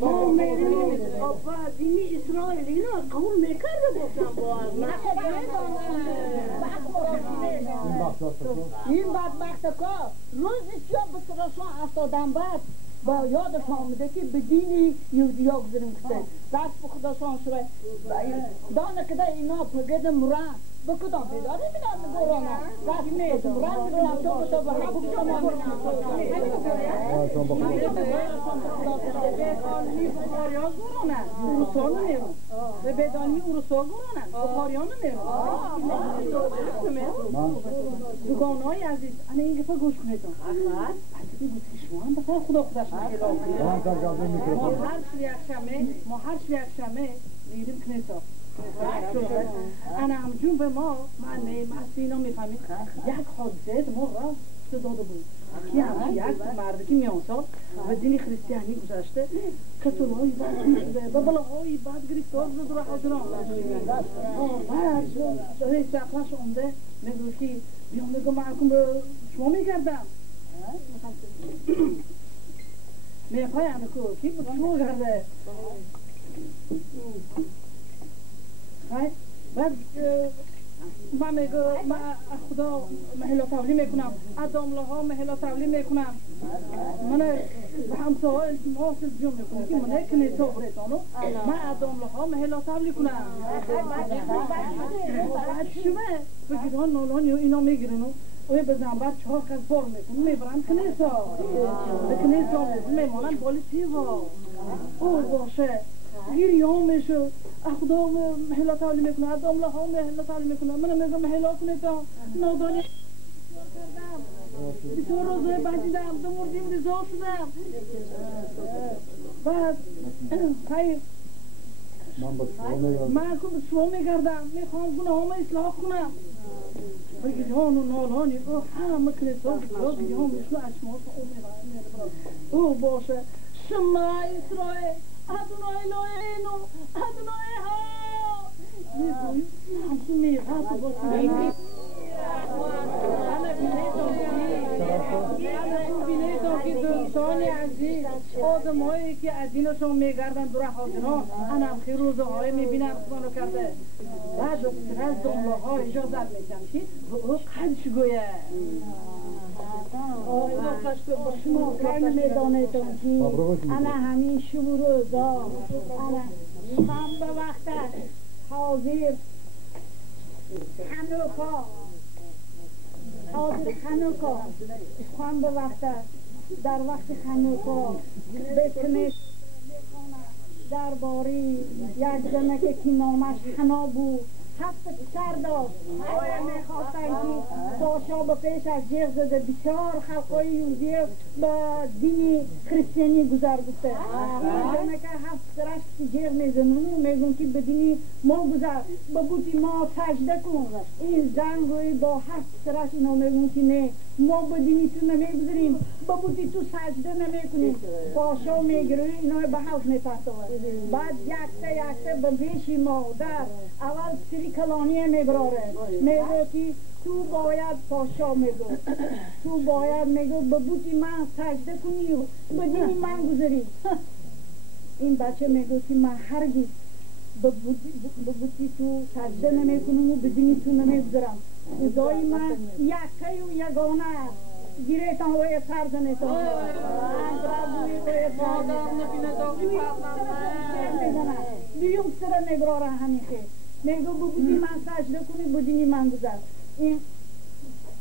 ما میریم بعد اینی اسرائیلی نا قبول میکرده باشم با این بدبخت کار روزی چیا به سرشان افتادن بعد با یادش آمده که به دینی یهودی ها گذاریم کده دست به خداشان شده خدا نکده اینا پگد مرن به کدام بیداری میدن گرانه دست میدن مرن میدن تو به حق شما به بدانی اروسا گرانه بخاریان نمیرون دوگانهای عزیز انا این گفت گوش کنید شما هم بخیر خدا ما هر شمه میریم کنیسا انا همجون به ما من اینا میفهمید یک حادثه ما را داده بود که یک مردی میانسا و دین خریستیانی گذاشته کسولهای بد میشده و بلاهای بد گریفتار زده و حاضران بعد رئیس اخلاش اومده میگوید که بیام میگو محکوم به شما میگردم میخوای همه که به شما کرده بعد من میگو خدا محلا تولی میکنم ادامله ها محلا تولی میکنم من همسه ها التماس الجمع میکنم که من کنیسا بریتانو من ادامله ها محلا تولی کنم بعد شما بگید ها نالانی و اینا میگیرن و بزن بر 4 قد بار میکنم میبرن کنیسا به کنیسا میمانن بالی تیوا او باشه گیری ها میشو خدا محلا تولی میکنه ادامله ها محلا تولی میکنه من میگم محلا کنه تا نادانی بسیار روزه بندیدم دو مردیم رضا شدم بعد خیلی من به شما میگردم میخوام گناه همه اصلاح کنم بگید هان و نالانی همه کنیسا بگید هان میشنو اشماس او باشه شما اسرائیل ادونای لوینو ادونای ها میگویم همسو میغت باشیم دوستان عزیز آدم هایی که از دینشون میگردن دور حاضرها انم خیلی روزهای میبینم خودانو کرده بعد از دنبه ها اجازت میتمشید او قدش گویه شما کن میدانیدم که انا همین شب روزا انا هم به وقت حاضر حنوکا حاضر خنوکا خواهم به وقت در وقت خنوکا بکنه درباره یک زنه که نامش حنا بود 7 پسر داشت آیا میخواستن که پاشا به پیش از جیغ زده بسیار خلقای یهودی به دین کریستیانی گذار گفته این زنه که 7 پسرش که جیغ میزنونو میگون که به دین ما گذار به بودی ما سجده کن این زن روی با 7 پسرش اینا میگون که نه ما به دینی تو نمیگذاریم به بودی تو سجده نمیکنیم پاشا میگروی اینا به حوض میپرتوه بعد یکته به پیش مادر اول سری کلانیه میبراره میگو که تو باید پاشا میگو تو باید میگو به بودی من سجده کنی و به دینی من گذاری این بچه میگو که من هرگز به بودی تو سجده نمیکنم و به دینی تو نمیگذارم خدای من یکی و یگانه است گیریتان روی سرزنیتان اندرابوی روی سرزنیتان دیوم سر نگراره همین خیلی میگو بودی من سجده کنی بدینی من گذار این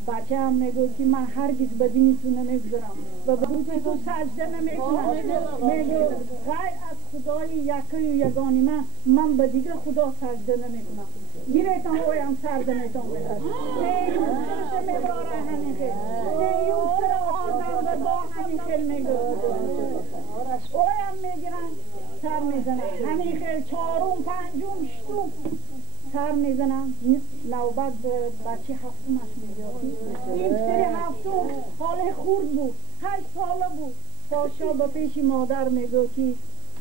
بچه هم میگو که من هرگز بدینی تو نمیگذارم و بودی تو سجده نمیکنم میگو غیر از خدای یکی و یگانی من به دیگه خدا سجده نمیکنم گیریتان رویم سرزنیتان بخش دیوم سرش میگراره همین خیلی دیوم سر آدم به با همین خیلی میگو اویم میگیرن سر میزنن همین خیلی چهارم پنجم شتم سر میزنم نوبت بچه هفتمش میگه این سری هفتم حال خورد بود 8 ساله بود پاشا به پیش مادر میگو که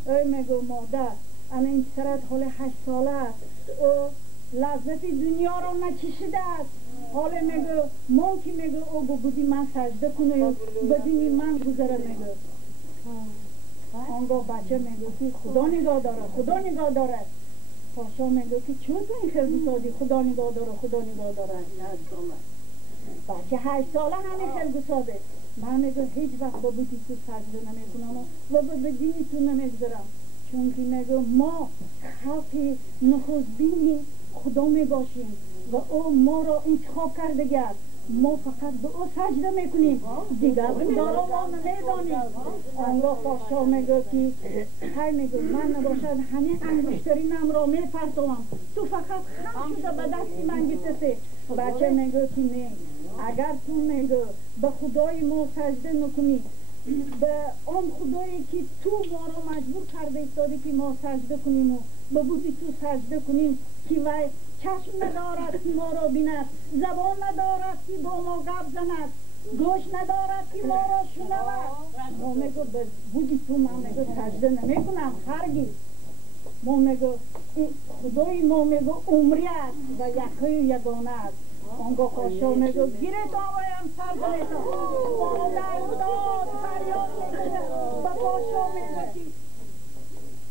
ای میگو مادر انا این سرت حال 8 ساله است و لذت دنیا رو نچشیده است حال میگو ما که میگو او بودی من سجده کنه و بدینی من گذره میگو آنگاه بچه میگو که خدا نگاه داره پاشا میگو که چون تو این خیلی سادی خدا نگاه داره بچه 8 ساله همین خیلی ساده من میگو هیچ وقت با بودی تو سجده نمیکنم و به دینی تو نمیگذارم چون که میگو ما خلق نخستبینی خدا میباشیم و او ما را انتخاب کرده گرد ما فقط به او سجده میکنیم دیگر خدا را ما نمیدانیم آنگاه پاشا میگو که های میگو من نباشد همین انگشترینم را میپرتوم تو فقط خم شده به دستی من گیتسه بچه میگو که نه اگر تو میگو به خدای ما سجده نکنی به آن خدایی که تو ما را مجبور کرده ایستاده که ما سجده کنیم و به بودی تو سجده کنیم که وی چشم ندارد که ما را بیند زبان ندارد که با ما گپ زند گوش ندارد که ما را شنود ما میگو به بودی تو من میگو سجده نمیکنم هرگز ما میگو خدای ما میگو عمری است و یکی یگانه است آنگاه پاشا میگو گیره تا بایم سر بلیتان مادر داد فریاد میکنه و پاشا میگو که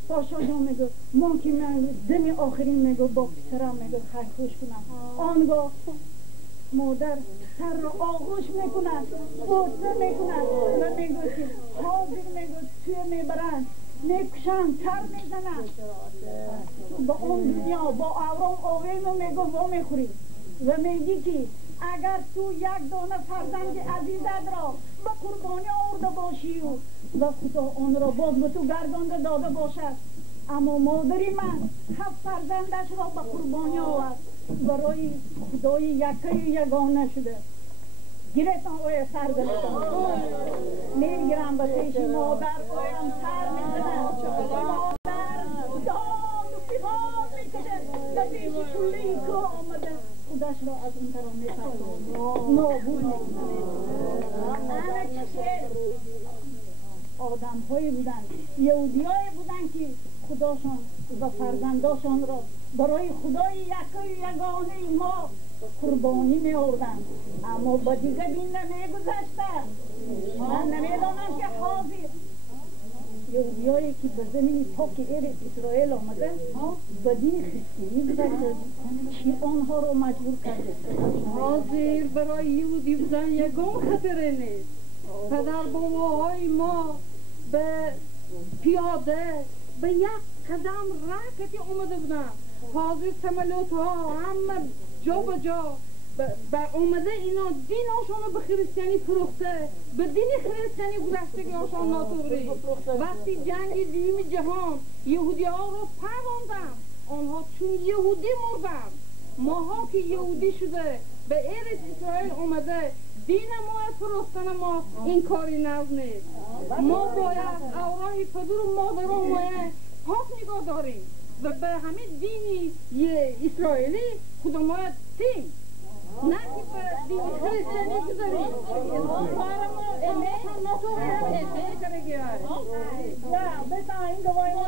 پاشا جا میگو ما که من دم آخرین میگو با پسرم میگو خیلی خوش کنم آنگاه مادر سر را آغوش میکنند بوسه میکنند و میگو که حاضر میگو توی میبرند میکشند سر میزنند با اون دنیا با اورام آویمو میگو با میخوری و میگی که اگر تو یک دانه فرزند عزیزت را به قربانی آورده باشی و خدا آن را باز به تو گردانده داده باشد اما مادری من 7 فرزندش را به قربانی آورد برای خدای یکی یگانه شده گیرتان اوی سر دلتان میگیرم به پیش مادر اویم سر میزنم مادر دام و پیغام میکشه به پیش کلی که آمده خودش را از اون طرف میپرد نابود میکنه همه چیه آدم هایی بودن یهودی هایی بودن که خداشان و فرزنداشان را برای خدای یکی یگانه ما قربانی می آوردند، اما با دیگه دین نمیگذشتند. من نمیدانم که حاضر یهودیایی که به زمین پاک ارث اسرائیل آمده به دین خریستیانی گذشته چی آنها را مجبور کرده؟ حاضر برای یهودی بودن یگان خطره نیست. پدر باباهای ما به پیاده به یک قدم رکتی اومده بودن. حاضر تملوت ها همه جا به جا به اومده اینا دیناشون رو به خریستیانی فروخته، به دین خریستیانی گذشتگی هاشون ناتوری. وقتی جنگ دوم جهان یهودی ها رو پروندن، آنها چون یهودی مردن. ماها که یهودی شده به ارث اسرائیل اومده دین ما فروختن ما این کاری نو نیست. ما باید اورای پدر و مادران ما پاک نگاه داریم و به همین دینی اسرائیلی خودم باید تیم نه که به دین خریستیانی گذاریم. بتا این گواهی ما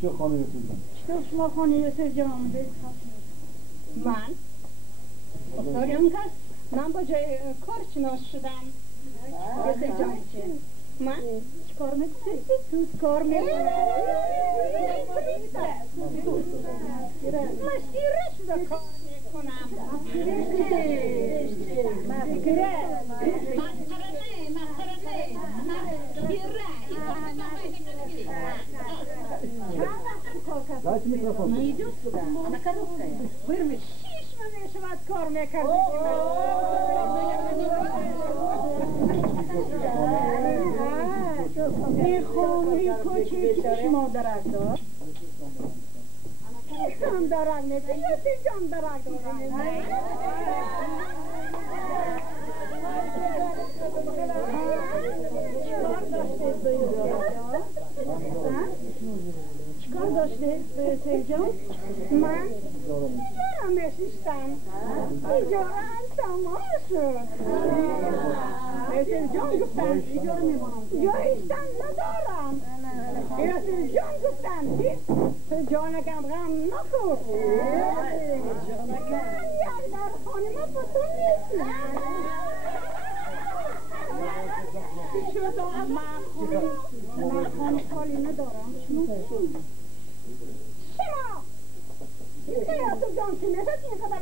چه خانه رسیدن؟ چه شما خانه یوسف جان آمده؟ من؟ داریم کس من با جای کار شناس شدم یوسف جان چه؟ من؟ چه کار میکنی؟ تو کار میکنی؟ مشتیره شده کار میکنم مسکره داشت میکروفون برمی 6 ماه شما کار میکردی میخوام کوچی شما درک داشت هم درک نیست یوسف جان درک چیکار داشته به یوسف جان؟ من دارم اشیستم اینجا تمام شد یوسف جان گفتن اینجا میمونم جا ایستن ندارم یوسف جان گفتن تو جانکم غم نخور یک در خانه ما بطور نیست من خانه خالی ندارم شما اینکه یوسف جان که میشد این خبر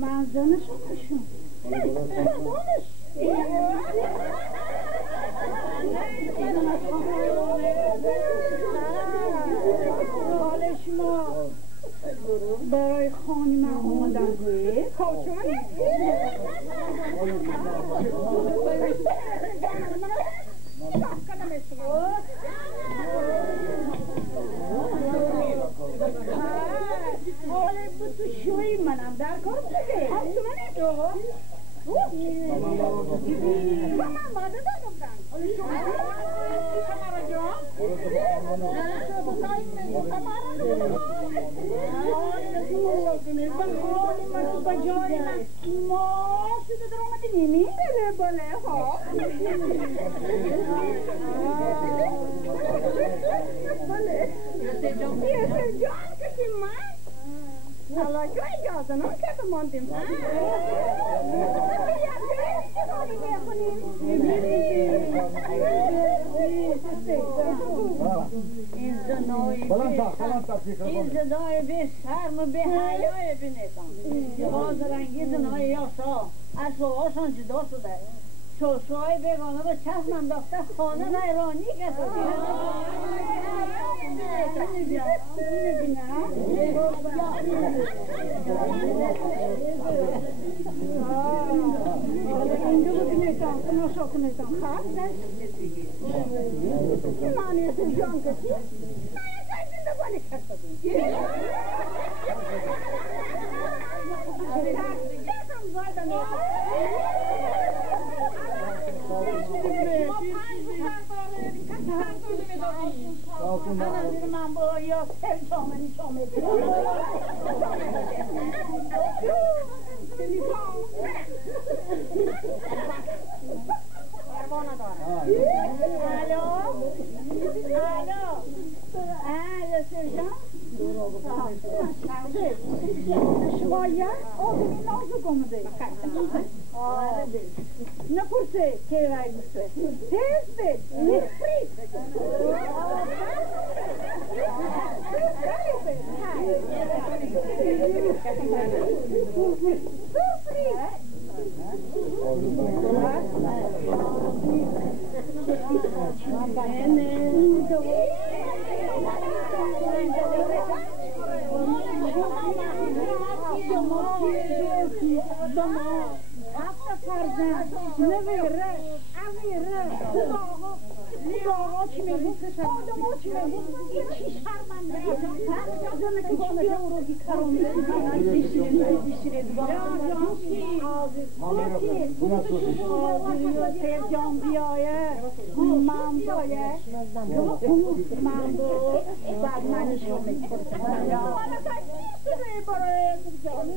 من زنشون بشون حال شما برای خانی من آمدم حالا بود تو شوی منم در کار بگه من ماده دادم سمارا جان ما شده در آمده نیمی؟ بله ها یوسف جان کسی من حالا جو اجازه نم که بماندیم این زنای به شرم و به حیای بینیدم باز رنگی زنای یاشا از شوهاشان جدا شده شوشای بگانه به چشم انداخته خانه نیرانی کسی اینجا رو بینیدم کناشا کنیدم خواهد من یوسف جان کسی زندگانی کرده من با یاسر شامنی شامل پروانه دارم یاسر جان شوایه آدمی نازک آمده نپرسه که رای بسته تیز بید نفرید فرزند نویره امیره چی شرمنده جانه که بانه که او رو بیکارم بیشیره جان بیایه من باید من با بعد منشو میکنم من تکیه برای جانه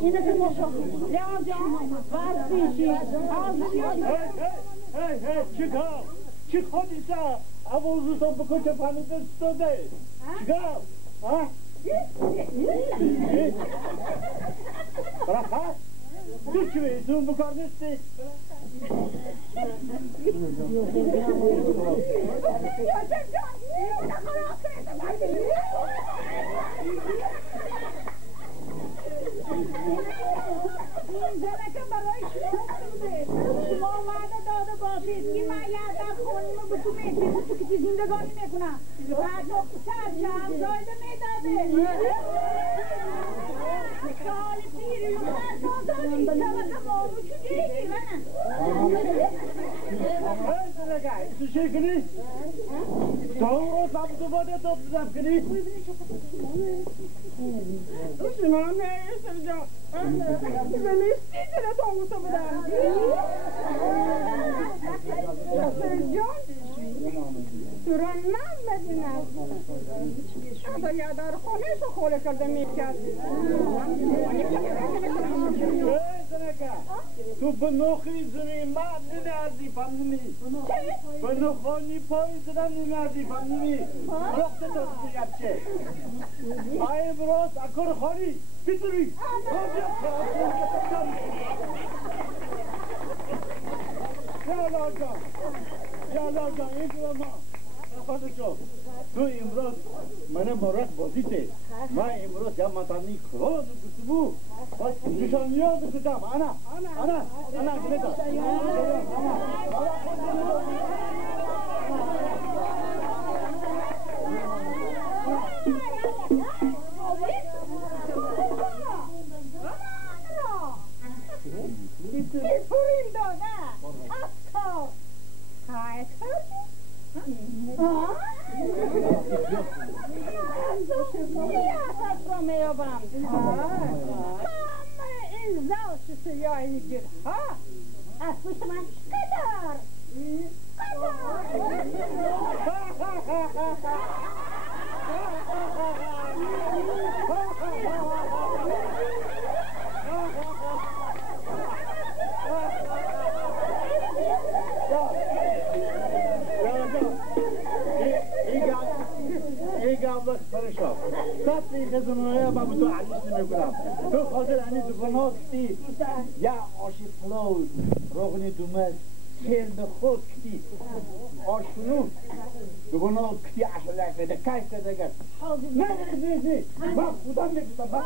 اینه که مشاخ لیان جان واسیشی چیکار؟ چی خودی سا؟ آوازو تو بکن چه فهمیده ستاده؟ چیکار؟ ها؟ راحت؟ تو چی بیتون بکار نیستی؟ این زنه که برای شما وعده داده باشید که من یادم خونیمو به تو میتونم تو که زندگانی میکنم بعد دکتر جمع زایده میداده سال پیری و مرتازانی طبقه مارو چو دیگی منم تو چی کنی؟ تو رو سب دوباره تو بزن کنی؟ Usinan Sercan. Ben istediğine doğrusu mu der? Sercan. Sürenmem Medine. Ada ya dar khone se khole karde mikard. تو بنوخی زنی ما ننازی فهمیدی؟ بنوخانی پای زدن ننازی فهمیدی؟ وقت تو دیگر چه؟ آی براس اکر خالی بیتری. جالا جان این تو ما. خودشو تو امروز من مراد بازیته. ما امروز یا مطانی کروز کتبو. بس نشانیات کتاب انا گلتا. پولیم داده افکار های کردی؟ نیازت رو میابم همه این زوش سیاهی گرها از پشت من قدر سطحی خزمانه با تو علیش نمیکنم تو خاطر هنی دکانات کتی یا آشی پلاو روغنی دومت خیرد خود کتی آشکنو دکانات کتی عشق لکه ده کش کده گرد نه نه نه نه با خودم نکتم